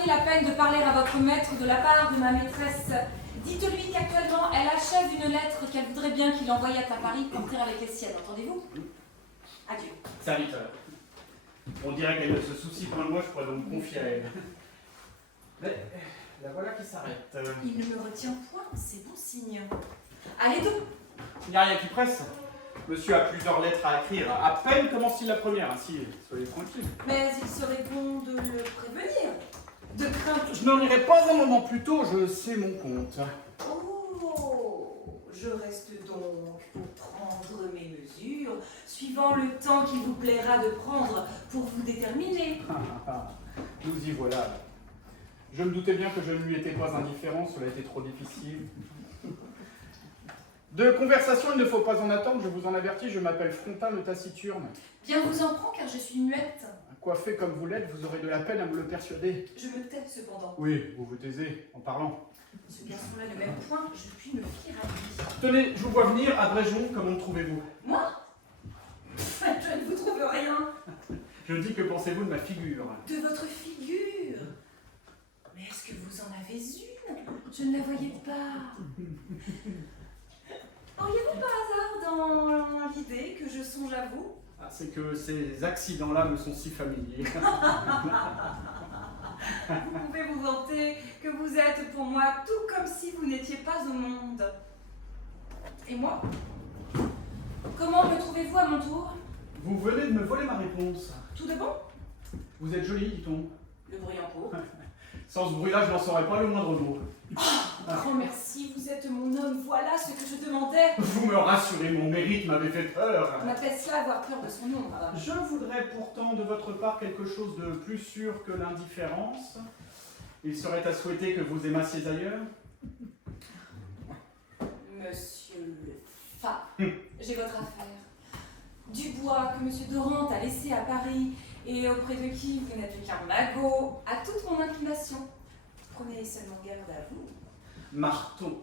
preniez la peine de parler à votre maître de la part de ma maîtresse. Dites-lui qu'actuellement, elle achève une lettre qu'elle voudrait bien qu'il envoie à Paris porter avec les siennes, entendez-vous? Adieu. Serviteur. On dirait qu'elle ne se soucie point de moi, je pourrais donc me confier à elle. Mais la voilà qui s'arrête. Il ne me retient point, c'est bon signe. Allez donc. Il n'y a rien qui presse. Monsieur a plusieurs lettres à écrire. À peine commence-t-il la première, ainsi soyez tranquille. Mais il serait bon de le prévenir. De crainte. Je n'en irai pas un moment plus tôt, je sais mon compte. Oh, je reste donc pour prendre mes mesures, suivant le temps qu'il vous plaira de prendre pour vous déterminer. Nous y voilà. Je me doutais bien que je ne lui étais pas indifférent, cela était trop difficile. De conversation, il ne faut pas en attendre, je vous en avertis, je m'appelle Frontin le Taciturne. Bien vous en prends car je suis muette. Coiffé comme vous l'êtes, vous aurez de la peine à me le persuader. Je me tais cependant. Oui, vous vous taisez en parlant. Ce garçon-là de même point, je puis me fier à lui. Tenez, je vous vois venir, abrégeons, comment me trouvez-vous? Moi? Je ne vous trouve rien. Je dis, que pensez-vous de ma figure? De votre figure? Mais est-ce que vous en avez une? Je ne la voyais pas. Auriez-vous par hasard dans l'idée que je songe à vous? Ah, c'est que ces accidents-là me sont si familiers. Vous pouvez vous vanter que vous êtes pour moi tout comme si vous n'étiez pas au monde. Et moi? Comment me trouvez-vous à mon tour? Vous venez de me voler ma réponse. Tout de bon? Vous êtes jolie, dit-on. Le bruit en cours. Sans ce bruit-là, je n'en saurais pas le moindre mot. Grand merci, vous êtes mon homme, voilà ce que je demandais. Vous me rassurez, mon mérite m'avait fait peur. On appelle cela avoir peur de son nom. Je voudrais pourtant de votre part quelque chose de plus sûr que l'indifférence. Il serait à souhaiter que vous aimassiez ailleurs. Monsieur le Fa, j'ai votre affaire. Dubois, que monsieur Dorant a laissé à Paris et auprès de qui vous n'êtes qu'un magot, a toute mon inclination. Prenez seulement garde à vous. Marton,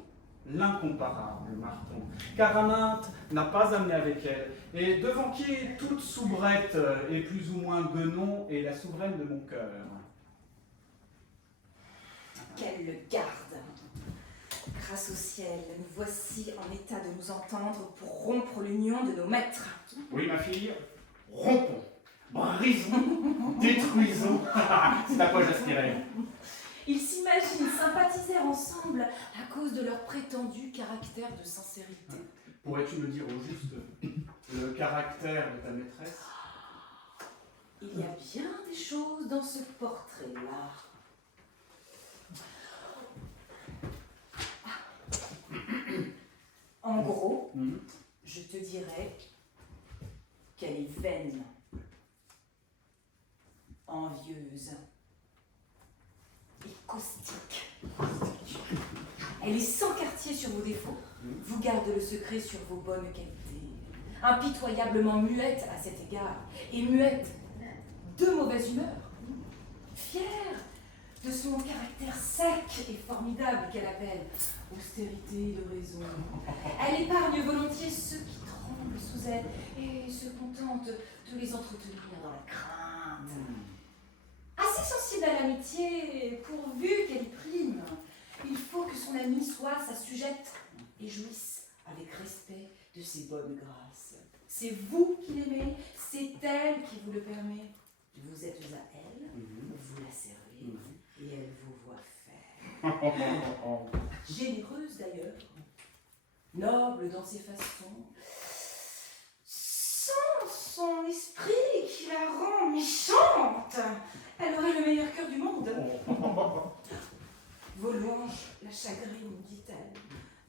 l'incomparable Marton, car Aminte n'a pas amené avec elle, et devant qui toute soubrette et plus ou moins guenon est la souveraine de mon cœur. Qu'elle le garde. Grâce au ciel, nous voici en état de nous entendre pour rompre l'union de nos maîtres. Oui, ma fille, rompons, brisons, détruisons. C'est à quoi j'aspirais. Ils s'imaginent sympathiser ensemble à cause de leur prétendu caractère de sincérité. Pourrais-tu me dire au juste le caractère de ta maîtresse? Il y a bien des choses dans ce portrait-là. En gros, je te dirais qu'elle est vaine, envieuse et caustique. Elle est sans quartier sur vos défauts, vous garde le secret sur vos bonnes qualités, impitoyablement muette à cet égard, et muette de mauvaise humeur, fière de son caractère sec et formidable qu'elle appelle austérité de raison. Elle épargne volontiers ceux qui tremblent sous elle et se contente de les entretenir dans la crainte. Assez sensible à l'amitié, pourvu qu'elle y prime, il faut que son amie soit sa sujette et jouisse avec respect de ses bonnes grâces. C'est vous qui l'aimez, c'est elle qui vous le permet. Vous êtes à elle, vous la servez, et elle vous voit faire. Généreuse d'ailleurs, noble dans ses façons, sans son esprit qui la rend méchante, elle aurait le meilleur cœur du monde. Vos louanges la chagrinent, dit-elle,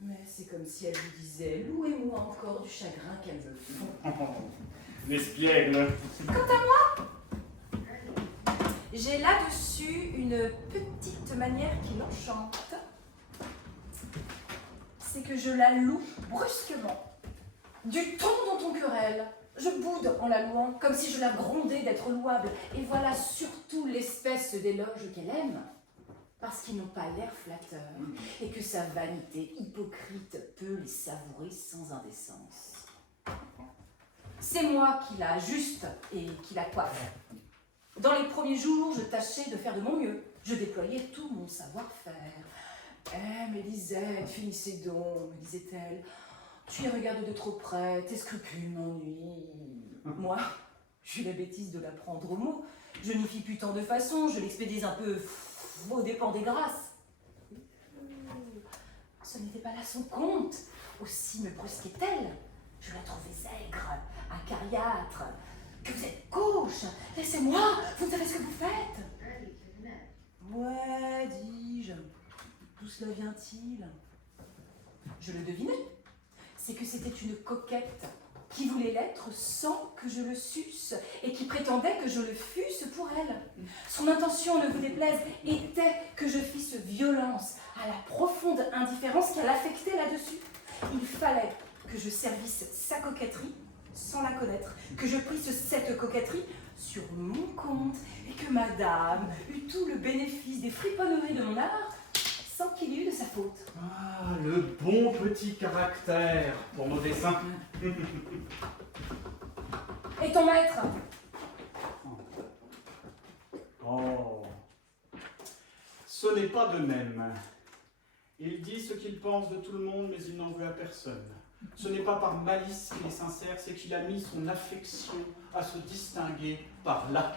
mais c'est comme si elle vous disait, louez-moi encore du chagrin qu'elle me fait. L'espiègle. Quant à moi, j'ai là-dessus une petite manière qui l'enchante. C'est que je la loue brusquement, du ton dont on querelle. Je boude en la louant, comme si je la grondais d'être louable. Et voilà surtout l'espèce d'éloge qu'elle aime, parce qu'ils n'ont pas l'air flatteurs, et que sa vanité hypocrite peut les savourer sans indécence. C'est moi qui la ajuste et qui la coiffe. Dans les premiers jours, je tâchais de faire de mon mieux. Je déployais tout mon savoir-faire. Eh, mais Lisette, finissez donc, me disait-elle. Tu y regardes de trop près, tes scrupules m'ennuient. Moi, j'ai eu la bêtise de la prendre au mot. Je n'y fis plus tant de façons, je l'expédie un peu aux dépens des grâces. Ce n'était pas là son compte. Aussi me brusquait-elle. Je la trouvais aigre, acariâtre. Que vous êtes gauche, laissez-moi, vous ne savez ce que vous faites. Ouais, dis-je, d'où cela vient-il? Je le devinais. C'est que c'était une coquette qui voulait l'être sans que je le susse et qui prétendait que je le fusse pour elle. Son intention, ne vous déplaise, était que je fisse violence à la profonde indifférence qu'elle affectait là-dessus. Il fallait que je servisse sa coquetterie sans la connaître, que je prisse cette coquetterie sur mon compte et que madame eut tout le bénéfice des friponneries de mon art sans qu'il y eût de sa faute. Ah, le bon petit caractère pour nos dessins. Et ton maître? Oh, ce n'est pas de même. Il dit ce qu'il pense de tout le monde, mais il n'en veut à personne. Ce n'est pas par malice qu'il est sincère, c'est qu'il a mis son affection à se distinguer par là.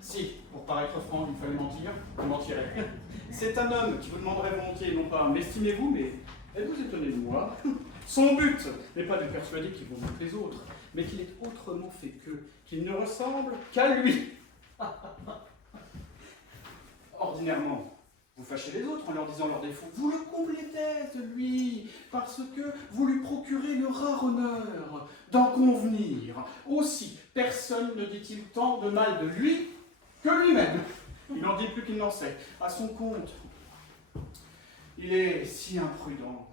Si, pour paraître franc, il fallait mentir, on mentirait. C'est un homme qui vous demanderait volontiers, non pas m'estimez-vous, mais êtes-vous étonné de moi? Son but n'est pas de persuader qu'il vaut mieux que les autres, mais qu'il est autrement fait qu'eux, qu'il ne ressemble qu'à lui. Ordinairement, vous fâchez les autres en leur disant leurs défauts. Vous le complétez, lui, parce que vous lui procurez le rare honneur d'en convenir. Aussi, personne ne dit-il tant de mal de lui que lui-même. Il n'en dit plus qu'il n'en sait. À son compte, il est si imprudent.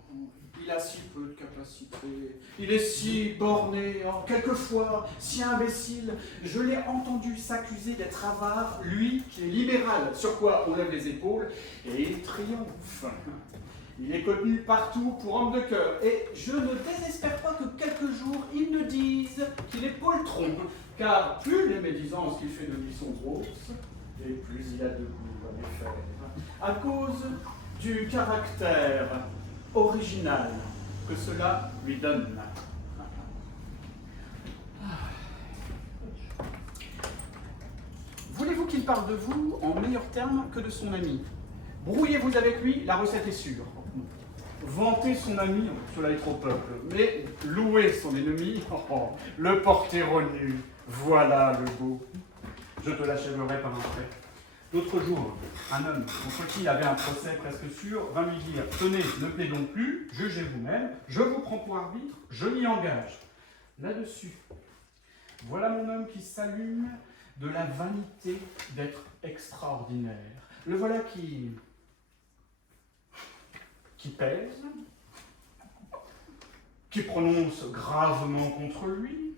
Il a si peu de capacité, il est si borné, quelquefois si imbécile. Je l'ai entendu s'accuser d'être avare, lui qui est libéral, sur quoi on lève les épaules, et il triomphe. Il est connu partout pour homme de cœur, et je ne désespère pas que quelques jours il ne dise qu'il est poltron, car plus les médisances qu'il fait de lui sont grosses, et plus il a de goût à les faire, à cause du caractère original que cela lui donne. Voulez-vous qu'il parle de vous en meilleurs termes que de son ami? Brouillez-vous avec lui, la recette est sûre. Vanter son ami, cela est trop peuple, mais louer son ennemi, le porter au nu, voilà le beau. Je te l'achèverai par un trait. L'autre jour, un homme contre qui il avait un procès presque sûr vint lui dire « Tenez, ne plaidons plus, jugez vous-même, je vous prends pour arbitre, je m'y engage. » Là-dessus, voilà mon homme qui s'allume de la vanité d'être extraordinaire. Le voilà qui pèse, qui prononce gravement contre lui,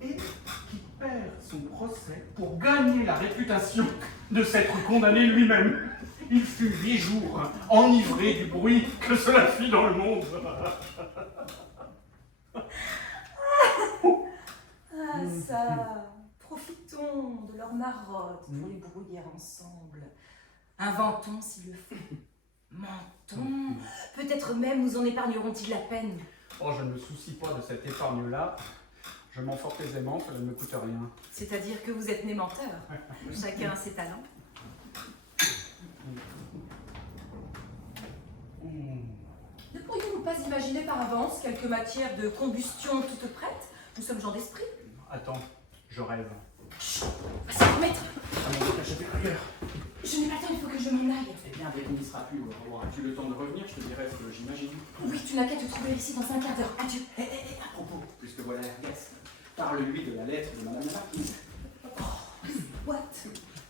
et qui perd son procès pour gagner la réputation de s'être condamné lui-même. Il fut 8 jours enivré du bruit que cela fit dans le monde. Ah ça, profitons de leur marotte pour les brouiller ensemble. Inventons s'il le faut. Mentons. Peut-être même nous en épargneront-ils la peine. Oh, je ne me soucie pas de cette épargne-là. Je m'en fort aisément, ça ne me coûte rien. C'est-à-dire que vous êtes né menteur. Chacun a ses talents. Ne pourrions-nous pas imaginer par avance quelques matières de combustion toutes prêtes? Nous sommes gens d'esprit. Attends, je rêve. Chut, vas-y, maître. On va t'acheter ailleurs. Je n'ai pas le temps, il faut que je m'en aille. Eh bien, dès qu'on n'y sera plus, auras-tu le temps de revenir? Je te dirai ce que j'imagine. Oui, tu n'as qu'à te trouver ici dans un quart d'heure. Adieu. À propos, puisque voilà l'ergasse, parle-lui de la lettre de Madame la Marquise. What?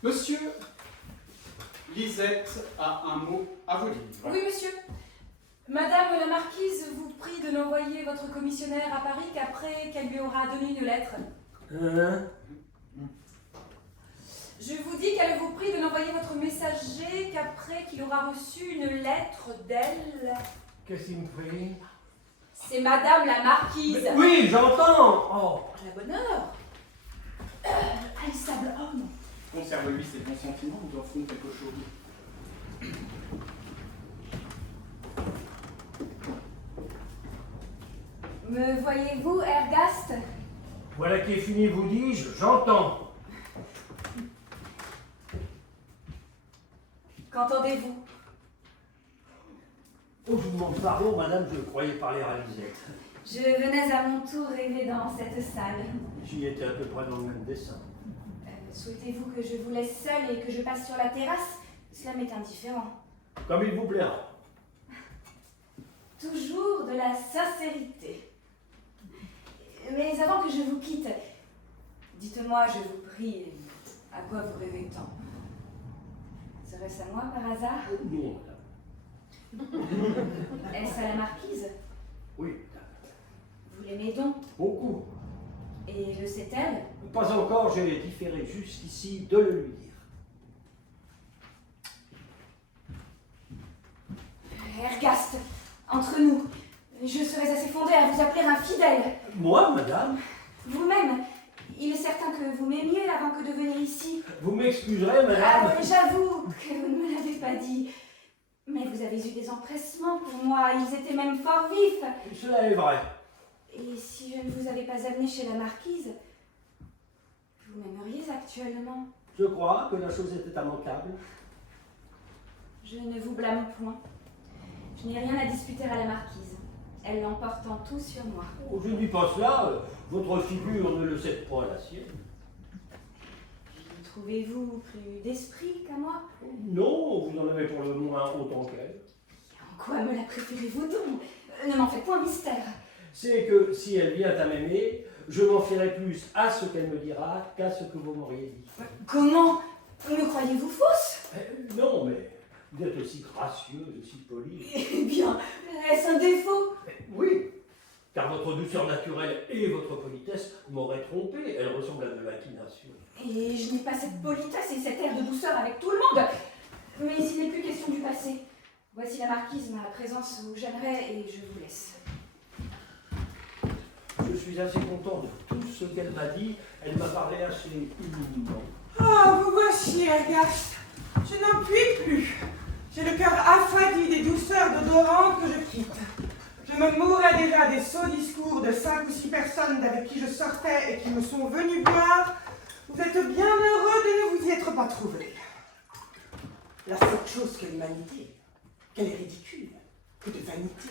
Monsieur, Lisette a un mot à vous dire. Oui, monsieur. Madame la Marquise vous prie de n'envoyer votre commissionnaire à Paris qu'après qu'elle lui aura donné une lettre. Je vous dis qu'elle vous prie de n'envoyer votre messager qu'après qu'il aura reçu une lettre d'elle. Qu'est-ce qu'il me prie? C'est Madame la Marquise. Oui, j'entends. Oh. À la bonne heure. Haïssable homme. Conserve-lui ses bons sentiments, nous offrons quelque chose. Me voyez-vous, Ergast? Voilà qui est fini, vous dis-je, j'entends. Qu'entendez-vous? Oh, je vous demande pardon, madame, je croyais parler à Lisette. Je venais à mon tour rêver dans cette salle. J'y étais à peu près dans le même dessin. Souhaitez-vous que je vous laisse seule et que je passe sur la terrasse? Cela m'est indifférent. Comme il vous plaira. Toujours de la sincérité. Mais avant que je vous quitte, dites-moi, je vous prie, à quoi vous rêvez tant? Serait-ce à moi par hasard? Non, madame. Est-ce à la marquise? Oui, madame. Vous l'aimez donc? Beaucoup. Et le sait-elle? Pas encore, j'ai différé jusqu'ici de le lui dire. Ergast, entre nous, je serais assez fondée à vous appeler infidèle. Moi, madame? Vous-même, il est certain que vous m'aimiez avant que de venir ici. Vous m'excuserez, madame? J'avoue que vous ne me l'avez pas dit. Mais vous avez eu des empressements pour moi, ils étaient même fort vifs. Cela est vrai. Et si je ne vous avais pas amené chez la marquise, vous m'aimeriez actuellement. Je crois que la chose était immanquable. Je ne vous blâme point. Je n'ai rien à disputer à la marquise. Elle l'emporte en tout sur moi. Oh, je ne dis pas cela, votre figure ne le cède pas à la sienne. Trouvez-vous plus d'esprit qu'à moi? Non, vous en avez pour le moins autant qu'elle. En quoi me la préférez-vous donc? Ne m'en faites point mystère. C'est que si elle vient à m'aimer, je m'en fierai plus à ce qu'elle me dira qu'à ce que vous m'auriez dit. Comment? Me croyez-vous fausse? Non, mais vous êtes aussi gracieuse, aussi polie. Eh bien, est-ce un défaut? Oui, car votre douceur naturelle et votre politesse m'auraient trompé. Elle ressemble à de l'inclination. Et je n'ai pas cette politesse et cet air de douceur avec tout le monde. Mais il n'est plus question du passé. Voici la marquise, ma présence où j'aimerais, et je vous laisse. Je suis assez content de tout ce qu'elle m'a dit. Elle m'a parlé assez humainement. Ah, vous voici, Ergast. Je n'en puis plus. J'ai le cœur affadi des douceurs d'odorantes que je quitte. Je me mourais déjà des sots discours de 5 ou 6 personnes avec qui je sortais et qui me sont venues boire. Vous êtes bien heureux de ne vous y être pas trouvé. La seule chose que l'humanité, qu'elle est ridicule, que de vanité,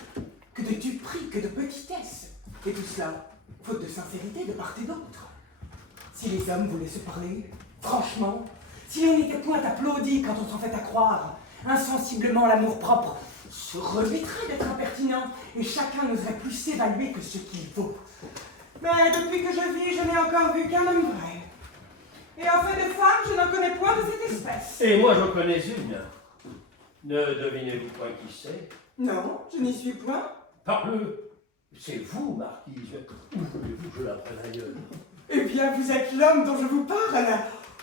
que de duperie, que de petitesse. Et tout cela, faute de sincérité de part et d'autre. Si les hommes voulaient se parler, franchement, si l'on n'était point applaudi quand on s'en fait à croire, insensiblement l'amour-propre se remettrait d'être impertinent et chacun n'oserait plus s'évaluer que ce qu'il vaut. Mais depuis que je vis, je n'ai encore vu qu'un homme vrai. Et en fait de femme, je n'en connais point de cette espèce. Et moi, j'en connais une. Ne devinez-vous point qui c'est? Non, je n'y suis point. Parle! C'est vous, marquise. Où voulez-vous que je la prenne ailleurs? Eh bien, vous êtes l'homme dont je vous parle.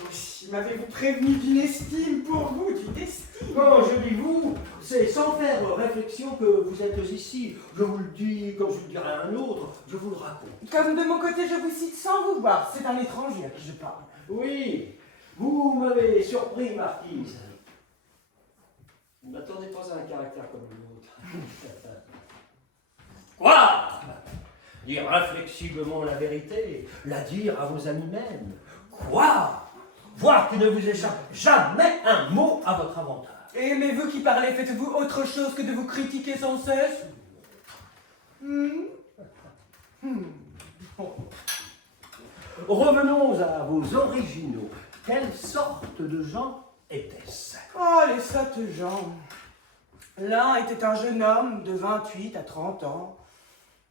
Aussi m'avez-vous prévenu d'une estime pour vous, d'une estime. Quand je dis vous, c'est sans faire réflexion que vous êtes ici. Je vous le dis comme je le dirai à un autre, je vous le raconte. Comme de mon côté, je vous cite sans vous voir. C'est un étranger à qui je parle. Oui, vous m'avez surpris, marquise. Ne m'attendez pas à un caractère comme le vôtre. Quoi? Dire inflexiblement la vérité, la dire à vos amis même. Quoi? Voir qu'il ne vous échappe jamais un mot à votre avantage. Et mais vous qui parlez, faites-vous autre chose que de vous critiquer sans cesse? Revenons à vos originaux. Quelle sorte de gens étaient-ce? Oh, les sottes gens. L'un était un jeune homme de 28 à 30 ans,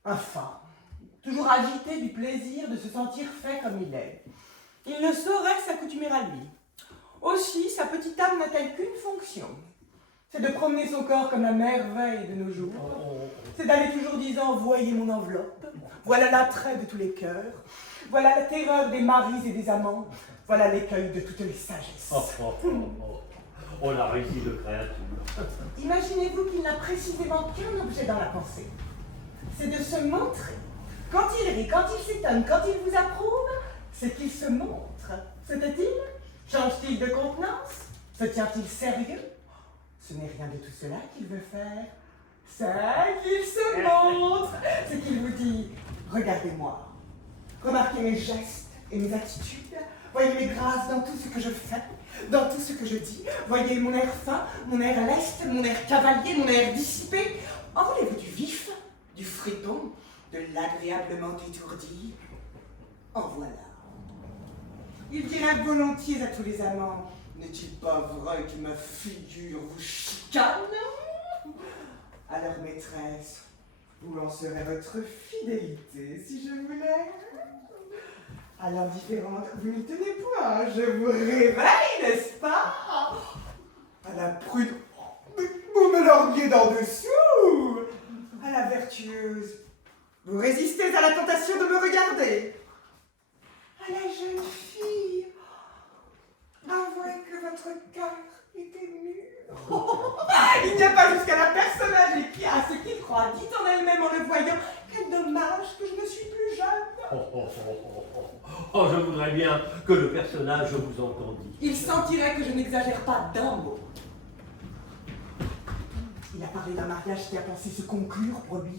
infâme, toujours agité du plaisir de se sentir fait comme il est. Il ne saurait s'accoutumer à lui. Aussi, sa petite âme n'a-t-elle qu'une fonction. C'est de promener son corps comme la merveille de nos jours. C'est d'aller toujours disant « Voyez mon enveloppe, voilà l'attrait de tous les cœurs, voilà la terreur des maris et des amants, voilà l'écueil de toutes les sagesses. » On a réussi de créature. Imaginez-vous qu'il n'a précisément qu'un objet dans la pensée. C'est de se montrer. Quand il rit, quand il s'étonne, quand il vous approuve, c'est qu'il se montre. C'était-il? Change-t-il de contenance? Se tient-il sérieux? Ce n'est rien de tout cela qu'il veut faire. C'est qu'il se montre. C'est qu'il vous dit, regardez-moi. Remarquez mes gestes et mes attitudes. Voyez mes grâces dans tout ce que je fais, dans tout ce que je dis. Voyez mon air fin, mon air leste, mon air cavalier, mon air dissipé. En voulez-vous du vif, du fripon, de l'agréablement étourdi? En voilà. Il dirait volontiers à tous les amants, n'est-il pas vrai que ma figure vous chicane? Alors, maîtresse, où en serait votre fidélité si je voulais? À l'indifférente, vous n'y tenez point, je vous réveille, n'est-ce pas? À la prude, vous me lorgnez d'en dessous. À la vertueuse, vous résistez à la tentation de me regarder. À la jeune fille, avouez que votre cœur est ému. Il n'y a pas jusqu'à la personnage et qui, à ce qu'il croit, dit en elle-même en le voyant, quel dommage que je ne suis plus jeune. Oh, je voudrais bien que le personnage vous entendît. Il sentirait que je n'exagère pas d'un mot. Il a parlé d'un mariage qui a pensé se conclure pour lui,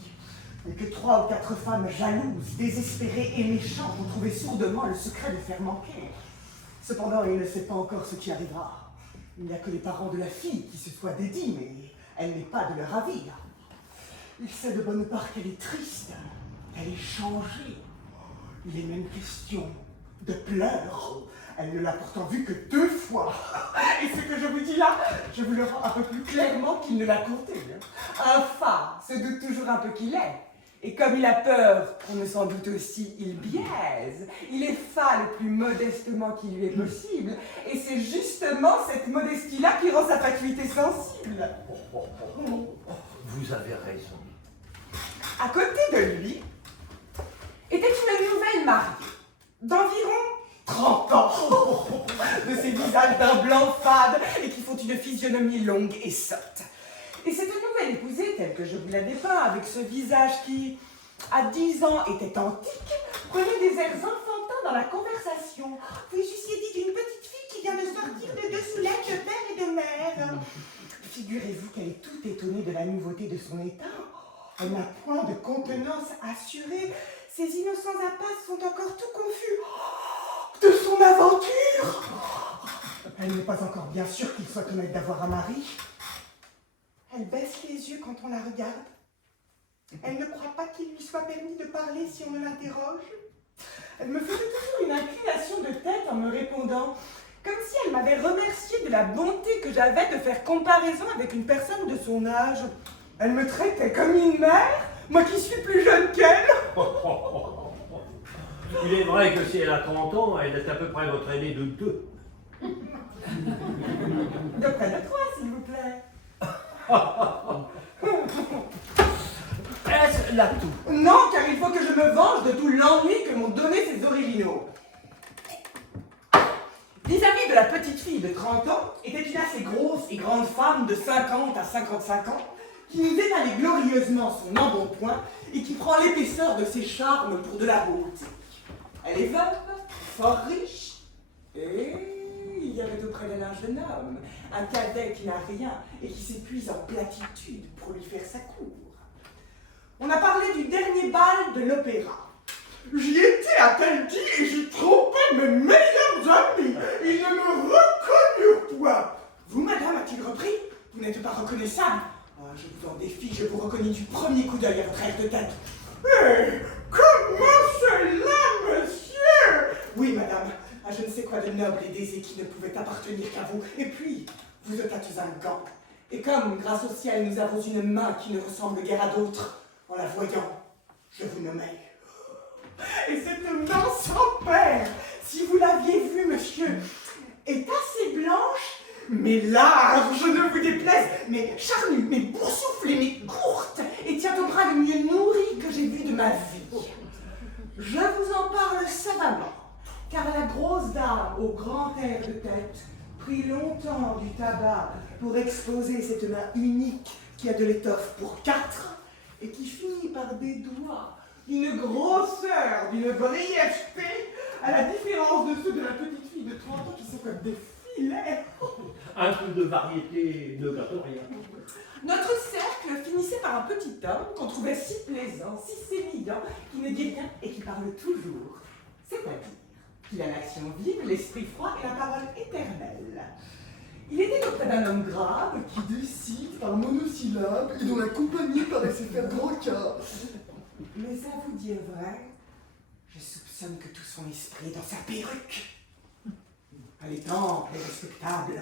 et que 3 ou 4 femmes jalouses, désespérées et méchantes ont trouvé sourdement le secret de faire manquer. Cependant, il ne sait pas encore ce qui arrivera. Il n'y a que les parents de la fille qui se soient dédits, mais elle n'est pas de leur avis. Il sait de bonne part qu'elle est triste, qu'elle est changée. Il est même question de pleurs. Elle ne l'a pourtant vue que 2 fois. Et ce que je vous dis là, je vous le rends un peu plus clairement qu'il ne l'a compté. Un phare se doute toujours un peu qu'il est. Et comme il a peur qu'on ne s'en doute aussi, il biaise. Il est fa le plus modestement qu'il lui est possible. Et c'est justement cette modestie-là qui rend sa fatuité sensible. Vous avez raison. À côté de lui était une nouvelle mariée d'environ 30 ans, de ces visages d'un blanc fade et qui font une physionomie longue et sotte. Et cette nouvelle épousée, telle que je vous la dépeins, avec ce visage qui, à 10 ans, était antique, prenait des airs enfantins dans la conversation. Vous eussiez dit d'une petite fille qui vient de sortir de 2 soulettes de père et de mère. Figurez-vous qu'elle est toute étonnée de la nouveauté de son état. Elle n'a point de contenance assurée. Ses innocents appas sont encore tout confus de son aventure. Elle n'est pas encore bien sûre qu'il soit honnête d'avoir un mari. Elle baisse les yeux quand on la regarde. Elle ne croit pas qu'il lui soit permis de parler si on ne l'interroge. Elle me faisait toujours une inclination de tête en me répondant, comme si elle m'avait remercié de la bonté que j'avais de faire comparaison avec une personne de son âge. Elle me traitait comme une mère, moi qui suis plus jeune qu'elle. Il est vrai que si elle a 30 ans, elle est à peu près votre aînée de 2. De près de 3, s'il vous plaît. Est-ce là tout? Non, car il faut que je me venge de tout l'ennui que m'ont donné ces originaux. Vis-à-vis de la petite fille de 30 ans, était une assez grosse et grande femme de 50 à 55 ans, qui nous étalait glorieusement son embonpoint et qui prend l'épaisseur de ses charmes pour de la beauté. Elle est veuve, fort riche, et il y avait auprès d'elle un jeune homme, un cadet qui n'a rien et qui s'épuise en platitude pour lui faire sa cour. On a parlé du dernier bal de l'opéra. J'y étais, a-t-elle dit, et j'y trompais mes meilleurs amis. Ils ne me reconnurent point. Vous, madame, a-t-il repris? Vous n'êtes pas reconnaissable. Ah, je vous en défie, je vous reconnais du premier coup d'œil à votre air de tête. Eh, comment cela, monsieur? Oui, madame, à je ne sais quoi de noble et d'aisé qui ne pouvait appartenir qu'à vous. Et puis, vous êtes un gant. Et comme, grâce au ciel, nous avons une main qui ne ressemble guère à d'autres, en la voyant, je vous nommais. Et cette main sans père, si vous l'aviez vue, monsieur, est assez blanche, mais large, ne vous déplaise, mais charnue, mais boursouflée, mais courte, et tient au bras le mieux nourri que j'ai vu de ma vie. Je vous en parle savamment, car la grosse dame au grand air de tête prit longtemps du tabac pour exposer cette main unique qui a de l'étoffe pour 4 et qui finit par des doigts d'une grosseur, d'une brièveté, à la différence de ceux de la petite fille de 30 ans qui sont comme des filets. Un peu de variété ne gâte rien. Notre cercle finissait par un petit homme qu'on trouvait si plaisant, si sémillant, qui ne dit rien et qui parle toujours. C'est-à-dire qu'il a l'action vive, l'esprit froid et la parole éternelle. Il était auprès d'un homme grave Qui décide par monosyllabes et dont la compagnie paraissait faire grand cas. mais à vous dire vrai, je soupçonne que tout son esprit est dans sa perruque. Elle est ample et respectable,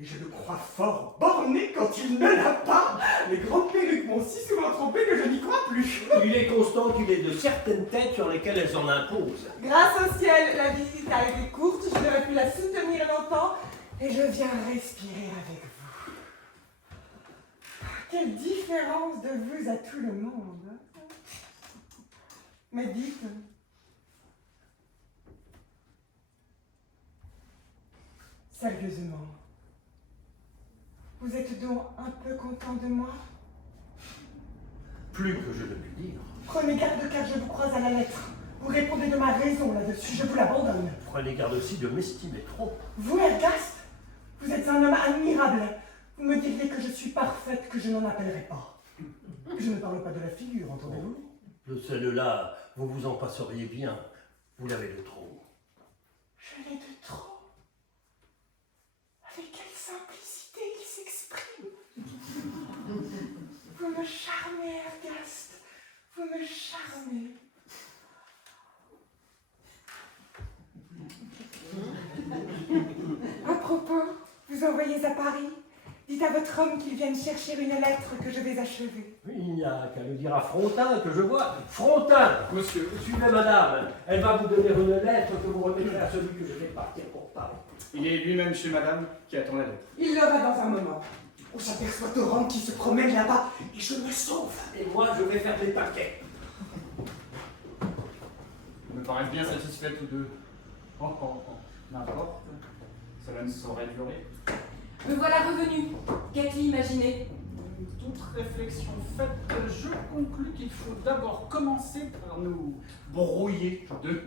et je le crois fort borné quand il ne l'a pas. Les grandes perruques m'ont si souvent trompé que je n'y crois plus. Il est constant qu'il ait de certaines têtes sur lesquelles elles en imposent. Grâce au ciel, la visite a été courte, je n'aurais pu la soutenir longtemps, et je viens respirer avec vous. Quelle différence de vous à tout le monde. Mais dites, sérieusement, vous êtes donc un peu content de moi? Plus que je ne puis dire. Prenez garde car je vous croise à la lettre. Vous répondez de ma raison là-dessus, je vous l'abandonne. Prenez garde aussi de m'estimer trop. Vous, Ergast, vous êtes un homme admirable. Vous me diriez que je suis parfaite, que je n'en appellerai pas. Je ne parle pas de la figure, entendez-vous? De celle-là, vous vous en passeriez bien. Vous l'avez de trop. Je l'ai de trop. Avec quelle simplicité il s'exprime. Vous me charmez, Ergast. Vous me charmez. À propos, vous envoyez à Paris. Dites à votre homme qu'il vienne chercher une lettre que je vais achever. Il n'y a qu'à le dire à Frontin que je vois. Frontin! Monsieur, Suivez madame. Elle va vous donner une lettre que vous remettrez à celui que je vais partir pour Paris. il est lui-même chez madame qui attend la lettre. Il l'aura dans un moment. On s'aperçoit Torrent qui se promène là-bas et je me sauve. Et moi, je vais faire des paquets. Ils me paraissent bien satisfaits tous deux. N'importe. Cela ne saurait durer. Me voilà revenu. Qu'as-tu imaginé? Toute réflexion faite, je conclus qu'il faut d'abord commencer par nous brouiller deux.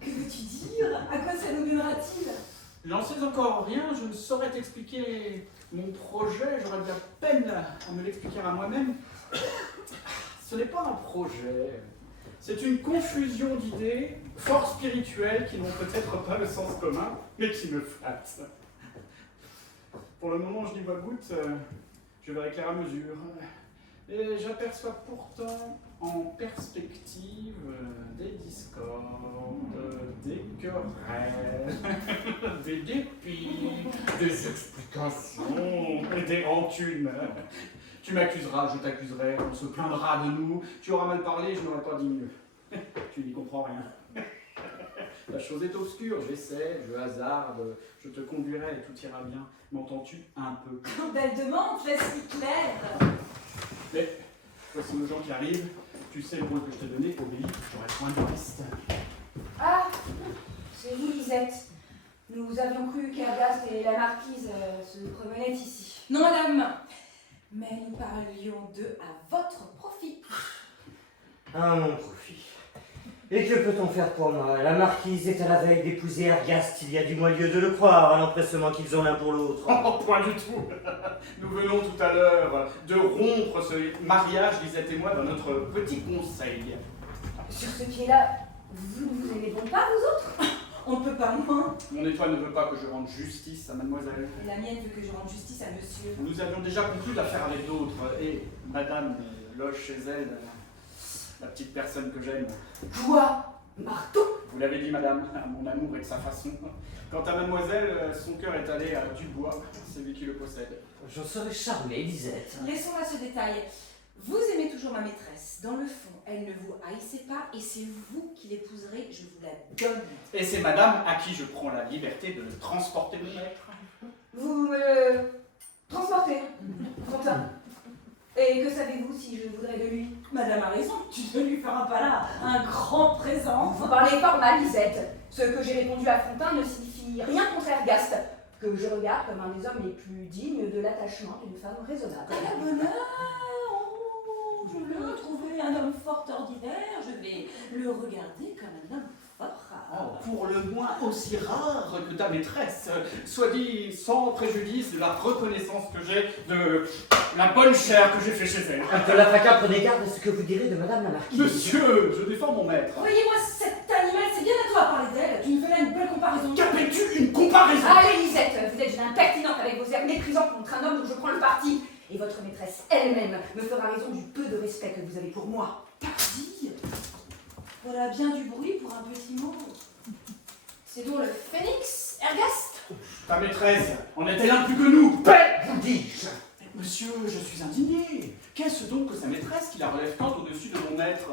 Que veux-tu dire? À quoi ça nous mènera-t-il? J'en sais encore rien, je ne saurais t'expliquer mon projet, j'aurais de la peine à me l'expliquer à moi-même. Ce n'est pas un projet, c'est une confusion d'idées, fort spirituelles, qui n'ont peut-être pas le sens commun, mais qui me flattent. Pour le moment, je n'y vois goutte, je verrai clair à mesure. Et j'aperçois pourtant en perspective des discordes, des querelles, des dépits, des explications et des rancunes. Tu m'accuseras, je t'accuserai, on se plaindra de nous, tu auras mal parlé, je n'aurai pas dit mieux. Tu n'y comprends rien. La chose est obscure, j'essaie, je hasarde, je te conduirai et tout ira bien. M'entends-tu un peu? Belle demande, fais-ce clair. Mais voici nos gens qui arrivent. Tu sais le rôle que je t'ai donné, obéis, j'aurai soin du reste. Ah, c'est vous, Lisette. Nous avions cru qu'Ergast et la marquise se promenaient ici. Non, madame. Mais nous parlions d'eux à votre profit. À mon profit. Et que peut-on faire pour moi? La marquise est à la veille d'épouser Ergast, il y a du moins lieu de le croire, à l'empressement qu'ils ont l'un pour l'autre. Oh, point du tout. Nous venons tout à l'heure de rompre ce mariage, Lisette et moi, dans notre petit conseil. Sur ce qui est là, vous ne vous aimez donc pas, vous autres? On ne peut pas moins. Mon étoile ne veut pas que je rende justice à mademoiselle. Et la mienne veut que je rende justice à monsieur. Nous avions déjà conclu l'affaire avec d'autres, et madame loge chez elle, la petite personne que j'aime. Quoi? Marteau? Vous l'avez dit, madame, mon amour est de sa façon. Quant à mademoiselle, son cœur est allé à Dubois, c'est lui qui le possède. J'en serais charmé, Lisette. Laissons là ce détail. Vous aimez toujours ma maîtresse. Dans le fond, elle ne vous haïssait pas et c'est vous qui l'épouserez, je vous la donne. Et c'est madame à qui je prends la liberté de le transporter mon maître. Vous me le transportez, Frontin. Et que savez-vous si je voudrais de lui? Madame a raison, tu ne lui feras pas là un grand présent. Vous parlez fort mal, Lisette. Ce que j'ai répondu à Frontin ne signifie rien contre Ergast, que je regarde comme un des hommes les plus dignes de l'attachement d'une femme raisonnable. Quel bonheur! Oh, je le trouverai un homme fort ordinaire, je vais le regarder comme un homme fort. pour le moins aussi rare que ta maîtresse, soit dit sans préjudice de la reconnaissance que j'ai de la bonne chère que j'ai fait chez elle. Un peu la fracas, prenez garde à ce que vous direz de madame la marquise. Monsieur, je défends mon maître. Voyez-moi cet animal, c'est bien à toi à parler d'elle. Tu me fais là une belle comparaison. Qu'appelles-tu une comparaison? Allez, Lisette, vous êtes une impertinente avec vos airs méprisants contre un homme dont je prends le parti. Et votre maîtresse elle-même me fera raison du peu de respect que vous avez pour moi. Tardy. Voilà bien du bruit pour un petit mot. C'est donc le phénix, Ergast? Ta maîtresse en est-elle un plus que nous? Paix, vous dis-je. Monsieur, je suis indigné. Qu'est-ce donc que sa maîtresse qui la relève tant au-dessus de mon maître?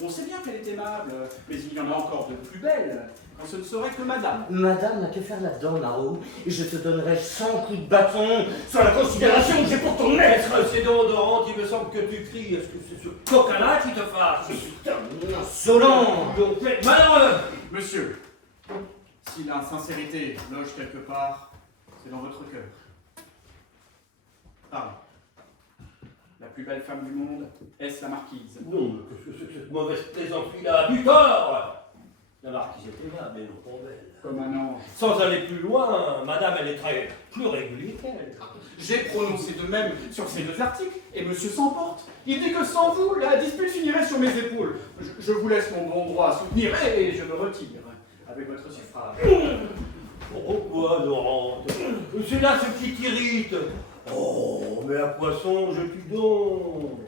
On sait bien qu'elle est aimable, mais il y en a encore de plus belles, quand ce ne serait que madame. Madame n'a que faire là-dedans, Naro. Et je te donnerai 100 coups de bâton sur la considération que j'ai pour ton maître. C'est donc, Dorante, il me semble que tu cries. Est-ce que c'est ce coquin-là qui te fâche? Putain, insolent. Donc, malheureux. Monsieur, si l'insincérité loge quelque part, c'est dans votre cœur. Parlez. La plus belle femme du monde, est-ce la marquise? Non, mais qu'est-ce que c'est que cette mauvaise plaisanterie-là? Du tort. La marquise est aimable, mais non pas belle. Comme un ange. Sans aller plus loin, madame, elle est très plus régulière qu'elle. J'ai prononcé de même sur ces deux articles, et monsieur s'emporte. Il dit que sans vous, la dispute finirait sur mes épaules. Je vous laisse mon bon droit à soutenir, et je me retire, avec votre suffrage. Pourquoi, Dorante? C'est là ce qui t'irrite. Oh, mais à quoi songes-tu donc?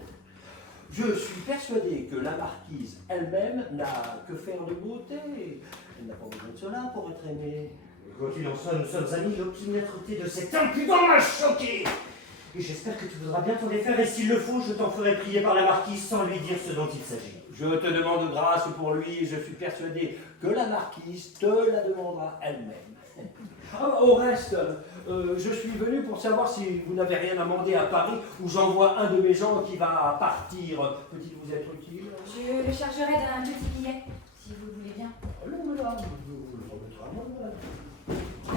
Je suis persuadé que la marquise elle-même n'a que faire de beauté. Elle n'a pas besoin de cela pour être aimée. Quoi qu'il en soit, nous sommes amis. L'opiniâtreté de cet impudent m'a choqué. Et j'espère que tu voudras bien t'en défaire. Et s'il le faut, je t'en ferai prier par la marquise sans lui dire ce dont il s'agit. Je te demande grâce pour lui et je suis persuadé que la marquise te la demandera elle-même. Ah, au reste, je suis venu pour savoir si vous n'avez rien à mander à Paris où j'envoie un de mes gens qui va partir. Peut-il vous être utile? Je le chargerai d'un petit billet, si vous le voulez bien. Allons, madame, vous le remettrez à moi.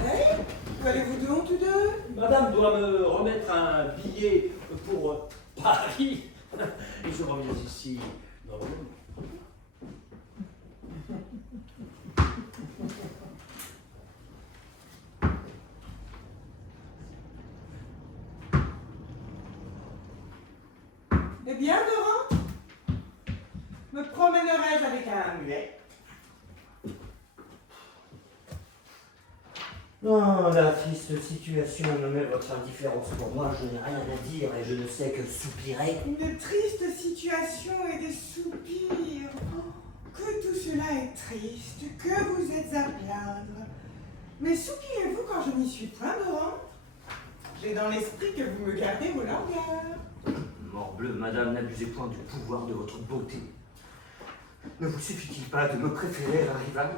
Hey, où allez-vous donc tous deux? Madame doit me remettre un billet pour Paris et je reviens ici dans le monde. Eh bien, Doran, me promènerai-je avec un mulet? Non, la triste situation nommait votre indifférence pour moi. Je n'ai rien à dire et je ne sais que soupirer. Une triste situation et des soupirs. Oh, que tout cela est triste, que vous êtes à plaindre. Mais soupirez-vous quand je n'y suis point, Doran? J'ai dans l'esprit que vous me gardez vos langueurs. Morbleu, madame, n'abusez point du pouvoir de votre beauté. Ne vous suffit-il pas de me préférer un rival?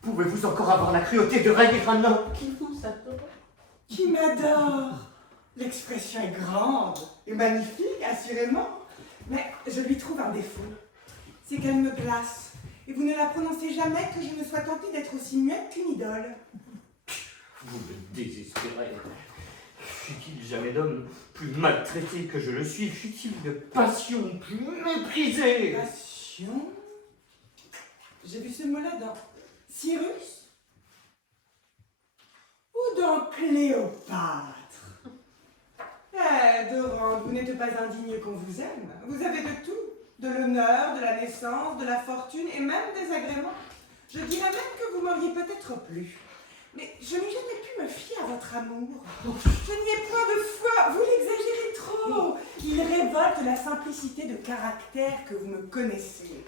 Pouvez-vous encore avoir la cruauté de railler un homme qui vous adore? Qui m'adore. L'expression est grande et magnifique, assurément. Mais je lui trouve un défaut. C'est qu'elle me glace. Et vous ne la prononcez jamais que je ne sois tentée d'être aussi muette qu'une idole. Vous me désespérez. Fut-il jamais d'homme plus maltraité que je le suis? Fut-il de passion plus méprisée? Passion? J'ai vu ce mot-là dans Cyrus ou dans Cléopâtre. Eh, Doran, vous n'êtes pas indigne qu'on vous aime. Vous avez de tout. De l'honneur, de la naissance, de la fortune et même des agréments. Je dirais même que vous m'auriez peut-être plu. Mais je n'ai jamais pu me fier à votre amour. Je n'y ai point de foi, vous l'exagérez trop. Il révolte la simplicité de caractère que vous me connaissez.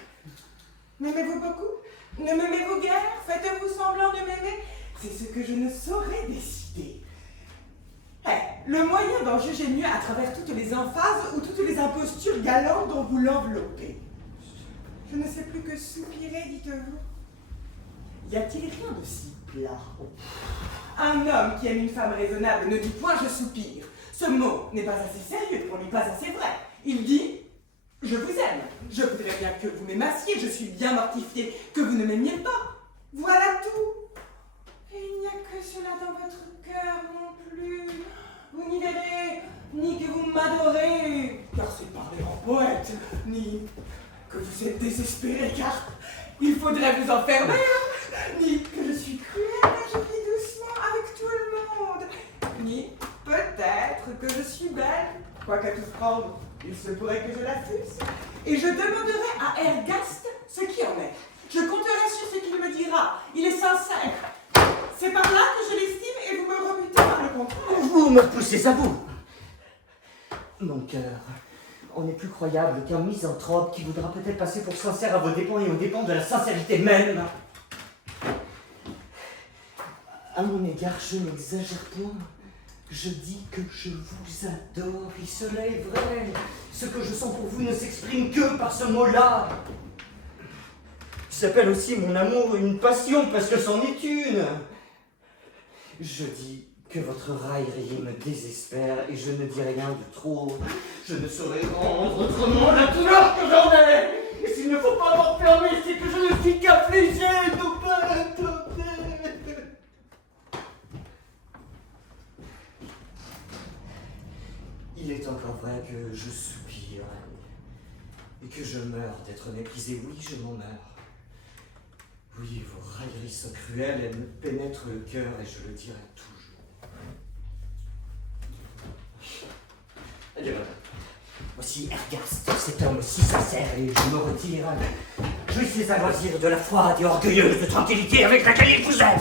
M'aimez-vous beaucoup? Ne m'aimez-vous guère? Faites-vous semblant de m'aimer? C'est ce que je ne saurais décider. Le moyen d'en juger mieux à travers toutes les emphases ou toutes les impostures galantes dont vous l'enveloppez. Je ne sais plus que soupirer, dites-vous. Y a-t-il rien de si plat? Un homme qui aime une femme raisonnable ne dit point « je soupire ». Ce mot n'est pas assez sérieux pour lui, pas assez vrai. Il dit « je vous aime, je voudrais bien que vous m'aimassiez, je suis bien mortifié que vous ne m'aimiez pas ». Voilà tout. Et il n'y a que cela dans votre cœur non plus. Vous n'y verrez ni que vous m'adorez, car c'est parler en poète, ni que vous êtes désespéré, car il faudrait vous enfermer. Quoique à tout prendre, il se pourrait que je la fusse. Et je demanderai à Ergast ce qui en est. Je compterai sur ce qu'il me dira. Il est sincère. C'est par là que je l'estime et vous me rebutez par le contraire. Vous me poussez à bout. Mon cœur, on est plus croyable qu'un misanthrope qui voudra peut-être passer pour sincère à vos dépens et aux dépens de la sincérité même. À mon égard, je n'exagère point. Je dis que je vous adore, et cela est vrai. Ce que je sens pour vous ne s'exprime que par ce mot-là. Il s'appelle aussi mon amour une passion, parce que c'en est une. Je dis que votre raillerie me désespère, et je ne dis rien de trop. Je ne saurais rendre autrement la douleur que j'en ai. Et s'il ne faut pas m'enfermer, c'est que je ne suis qu'affligé, Toupet. Il est encore vrai que je soupire et que je meurs d'être méprisé. Oui, je m'en meurs. Oui, vos railleries sont cruelles, elles me pénètrent le cœur et je le dirai toujours. Allez, voilà. Voici Ergast, cet homme si sincère, et je me retire. Jouissez à loisir de la froide et orgueilleuse tranquillité avec laquelle il vous aime.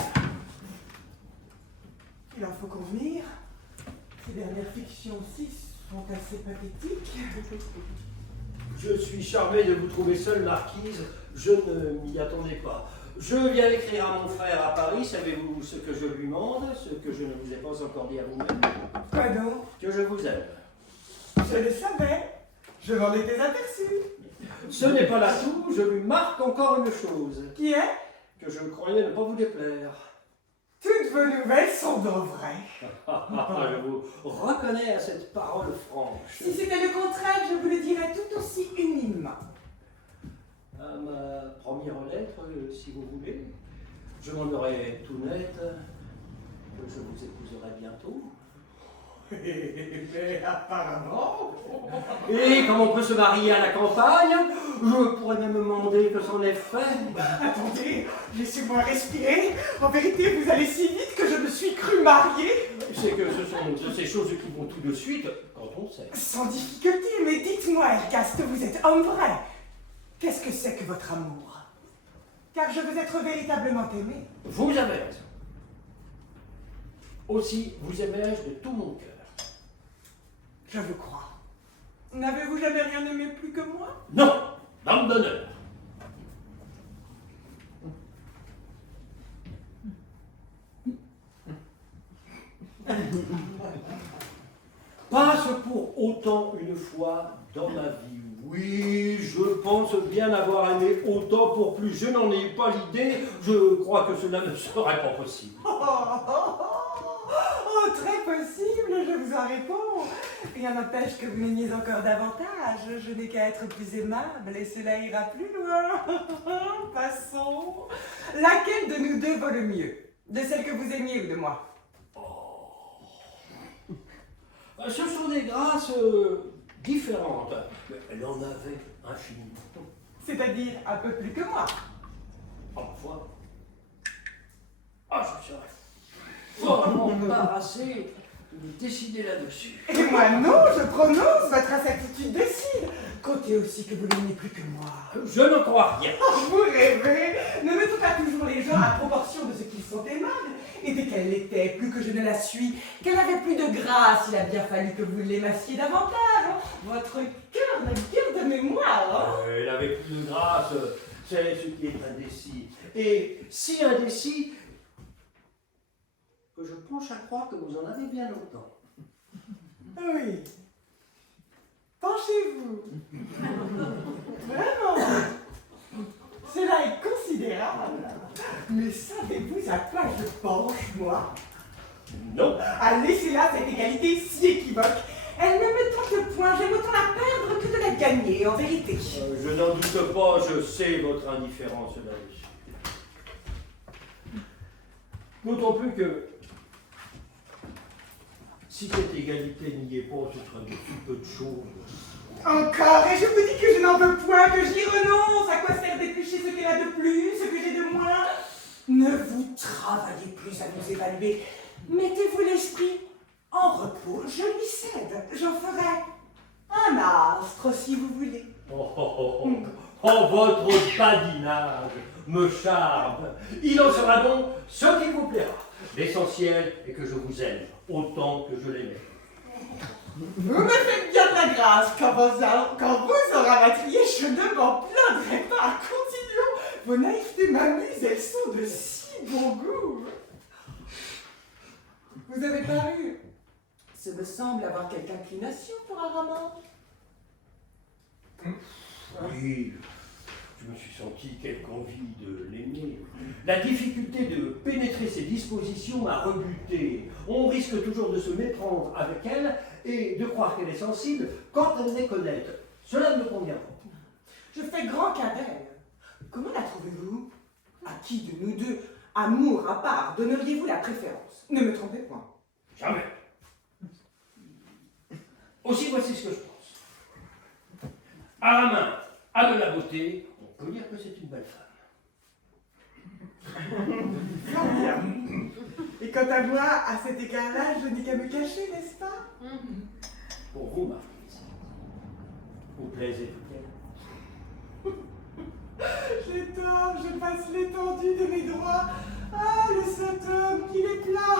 Il en faut convenir. Ces dernières fictions-ci sont assez pathétiques. Je suis charmé de vous trouver seule, marquise. Je ne m'y attendais pas. Je viens d'écrire à mon frère à Paris. Savez-vous ce que je lui demande? Ce que je ne vous ai pas encore dit à vous-même? Quoi donc? Que je vous aime. Je le savais. Je m'en étais aperçu. Ce n'est pas là tout. Je lui marque encore une chose. Qui est? Que je croyais ne pas vous déplaire. Toutes vos nouvelles sont donc vraies. Je vous reconnais à cette parole franche. Si c'était le contraire, je vous le dirais tout aussi unanimement. À ma première lettre, si vous voulez, je m'en aurai tout net que je vous épouserai bientôt. Mais apparemment... Et comme on peut se marier à la campagne, je pourrais même me demander que c'en est fait. Attendez, laissez-moi respirer. En vérité, vous allez si vite que je me suis cru mariée. C'est que ce sont de ces choses qui vont tout de suite quand on sait. Sans difficulté, mais dites-moi, Ergast, vous êtes homme vrai. Qu'est-ce que c'est que votre amour? Car je veux être véritablement aimé. Vous avez raison. Aussi, vous aimais-je de tout mon cœur. Je vous crois. N'avez-vous jamais rien aimé plus que moi? Non, dame d'honneur. Passe pour autant une fois dans ma vie. Oui, je pense bien avoir aimé autant pour plus. Je n'en ai pas l'idée. Je crois que cela ne serait pas possible. Oh, très possible, je vous en réponds. Rien n'empêche que vous m'aimiez encore davantage. Je n'ai qu'à être plus aimable et cela ira plus loin. Passons. Laquelle de nous deux vaut le mieux? De celle que vous aimiez ou de moi? Ce sont des grâces différentes, mais elle en avait infiniment. C'est-à-dire un peu plus que moi. À ma foi, je serais fort embarrassé de décider là-dessus. Et moi non, je prononce, votre incertitude décide. Comptez aussi que vous l'aimez plus que moi. Je ne crois rien. Oh, vous rêvez. Ne mettons pas toujours les gens à proportion de ce qu'ils sont aimables. Et dès qu'elle l'était, plus que je ne la suis, qu'elle avait plus de grâce, il a bien fallu que vous l'aimassiez davantage. Votre cœur n'a guère de mémoire. Elle avait plus de grâce, c'est ce qui est indécis. Et si indécis, que je penche à croire que vous en avez bien longtemps. Oui. Penchez-vous. Vraiment. Cela est considérable. Mais savez-vous à quoi je penche, moi? Non. À laisser là cette égalité si équivoque. Elle ne me tente point, j'aime autant la perdre que de la gagner, en vérité. Je n'en doute pas, je sais votre indifférence là-dessus. D'autant plus que si cette égalité n'y est pas, ce sera de tout peu de choses. Encore, et je vous dis que je n'en veux point, que j'y renonce. À quoi sert d'éplucher ce qu'elle a de plus, ce que j'ai de moins? Ne vous travaillez plus à nous évaluer. Mettez-vous l'esprit En repos, je lui cède. J'en ferai un astre, si vous voulez. Votre badinage me charme. Il en sera donc ce qui vous plaira. L'essentiel est que je vous aime autant que je l'aimais. Vous me faites bien de la grâce. Quand vous aurez ratrié, je ne m'en plaindrai pas. Continuons. Vos naïvetés m'amusent, elles sont de si bon goût. Vous avez paru. Ce me semble avoir quelque inclination pour Aramante. Oui, je me suis senti quelque envie de l'aimer. La difficulté de pénétrer ses dispositions m'a rebuté. On risque toujours de se méprendre avec elle et de croire qu'elle est sensible quand elle les connaît. Cela ne me convient pas. Je fais grand cas d'elle. Comment la trouvez-vous? À qui de nous deux, amour à part, donneriez-vous la préférence? Ne me trompez point. Jamais. Aussi, voici ce que je pense. Araminte, à de la beauté, on peut dire que c'est une belle femme. Très bien. Et quant à moi, à cet égard-là, je n'ai qu'à me cacher, n'est-ce pas? Pour vous, marquise, vous plaisez tout J'ai tort, je passe l'étendue de mes droits. Ah, le sot homme, qu'il est plat.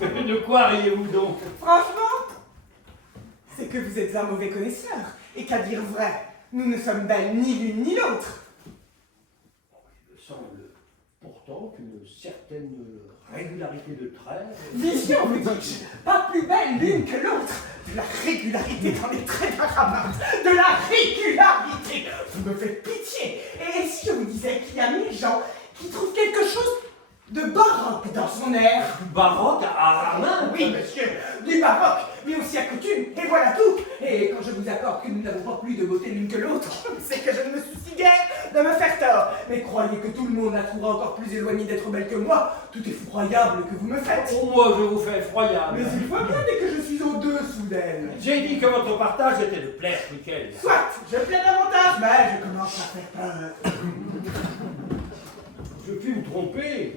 Mais de quoi riez-vous donc? Franchement, c'est que vous êtes un mauvais connaisseur. Et qu'à dire vrai, nous ne sommes belles ni l'une ni l'autre. Il me semble pourtant qu'une certaine régularité de traits... Vision, vous dis-je, pas plus belle l'une que l'autre. De la régularité dans les traits d'Araminte. De la régularité. Vous me faites pitié. Et si je vous disais qu'il y a mille gens qui trouvent quelque chose de baroque dans son air? Baroque à Araminte? Oui, monsieur, du baroque, mais aussi à coutume, et voilà tout. Et quand je vous accorde que nous n'avons pas plus de beauté l'une que l'autre, c'est que je ne me soucie guère de me faire tort. Mais croyez que tout le monde la trouvera encore plus éloignée d'être belle que moi. Tout effroyable que vous me faites. Oh, moi, je vous fais effroyable. Mais il faut bien dès que je suis au-dessous d'elle. J'ai dit que votre partage était de plaire plus qu'elle. Soit, je plais davantage, mais je commence à faire peur. Je puis me tromper.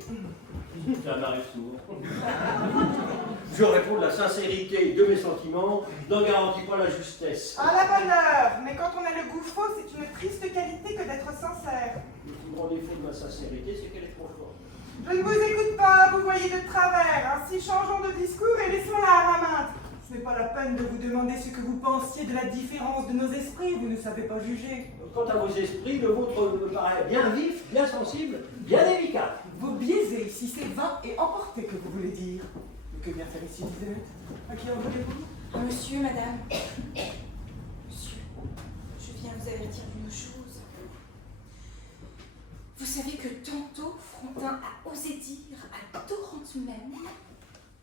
Ça m'arrive souvent. Je réponds de la sincérité de mes sentiments, je n'en garantis pas la justesse. À la bonne heure, mais quand on a le goût faux, c'est une triste qualité que d'être sincère. Le plus grand défaut de ma sincérité, c'est qu'elle est trop forte. Je ne vous écoute pas, vous voyez de travers. Ainsi, changeons de discours et laissons-la à Araminte. Ce n'est pas la peine de vous demander ce que vous pensiez de la différence de nos esprits, vous ne savez pas juger. Quant à vos esprits, le vôtre me paraît bien vif, bien sensible, bien délicat. Vous biaisez ici, c'est vain et emporté que vous voulez dire. Mais que vient faire ici Lisette? À qui en voulez-vous? Monsieur, madame. Monsieur, je viens vous avertir d'une chose. Vous savez que tantôt, Frontin a osé dire à Dorante même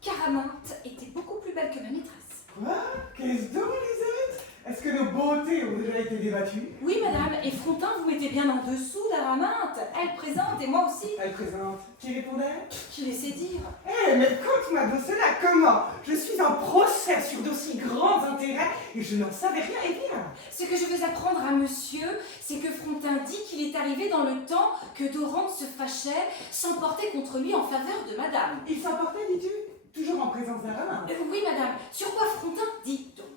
qu'Araminte était beaucoup plus belle que ma maîtresse. Quoi? Qu'est-ce donc, Lisette? Est-ce que nos beautés ont déjà été débattues? Oui, madame, et Frontin vous mettez bien en dessous d'Araminte. Elle présente et moi aussi. Elle présente. Qui répondait? Qui laissait dire? Eh, mais conte-moi de cela, comment? Je suis en procès sur d'aussi grands intérêts et je n'en savais rien et bien. Ce que je veux apprendre à monsieur, c'est que Frontin dit qu'il est arrivé dans le temps que Dorante se fâchait, s'emportait contre lui en faveur de madame. Il s'emportait, dis-tu? Toujours en présence d'Araminte. Oui, madame. Sur quoi Frontin dit donc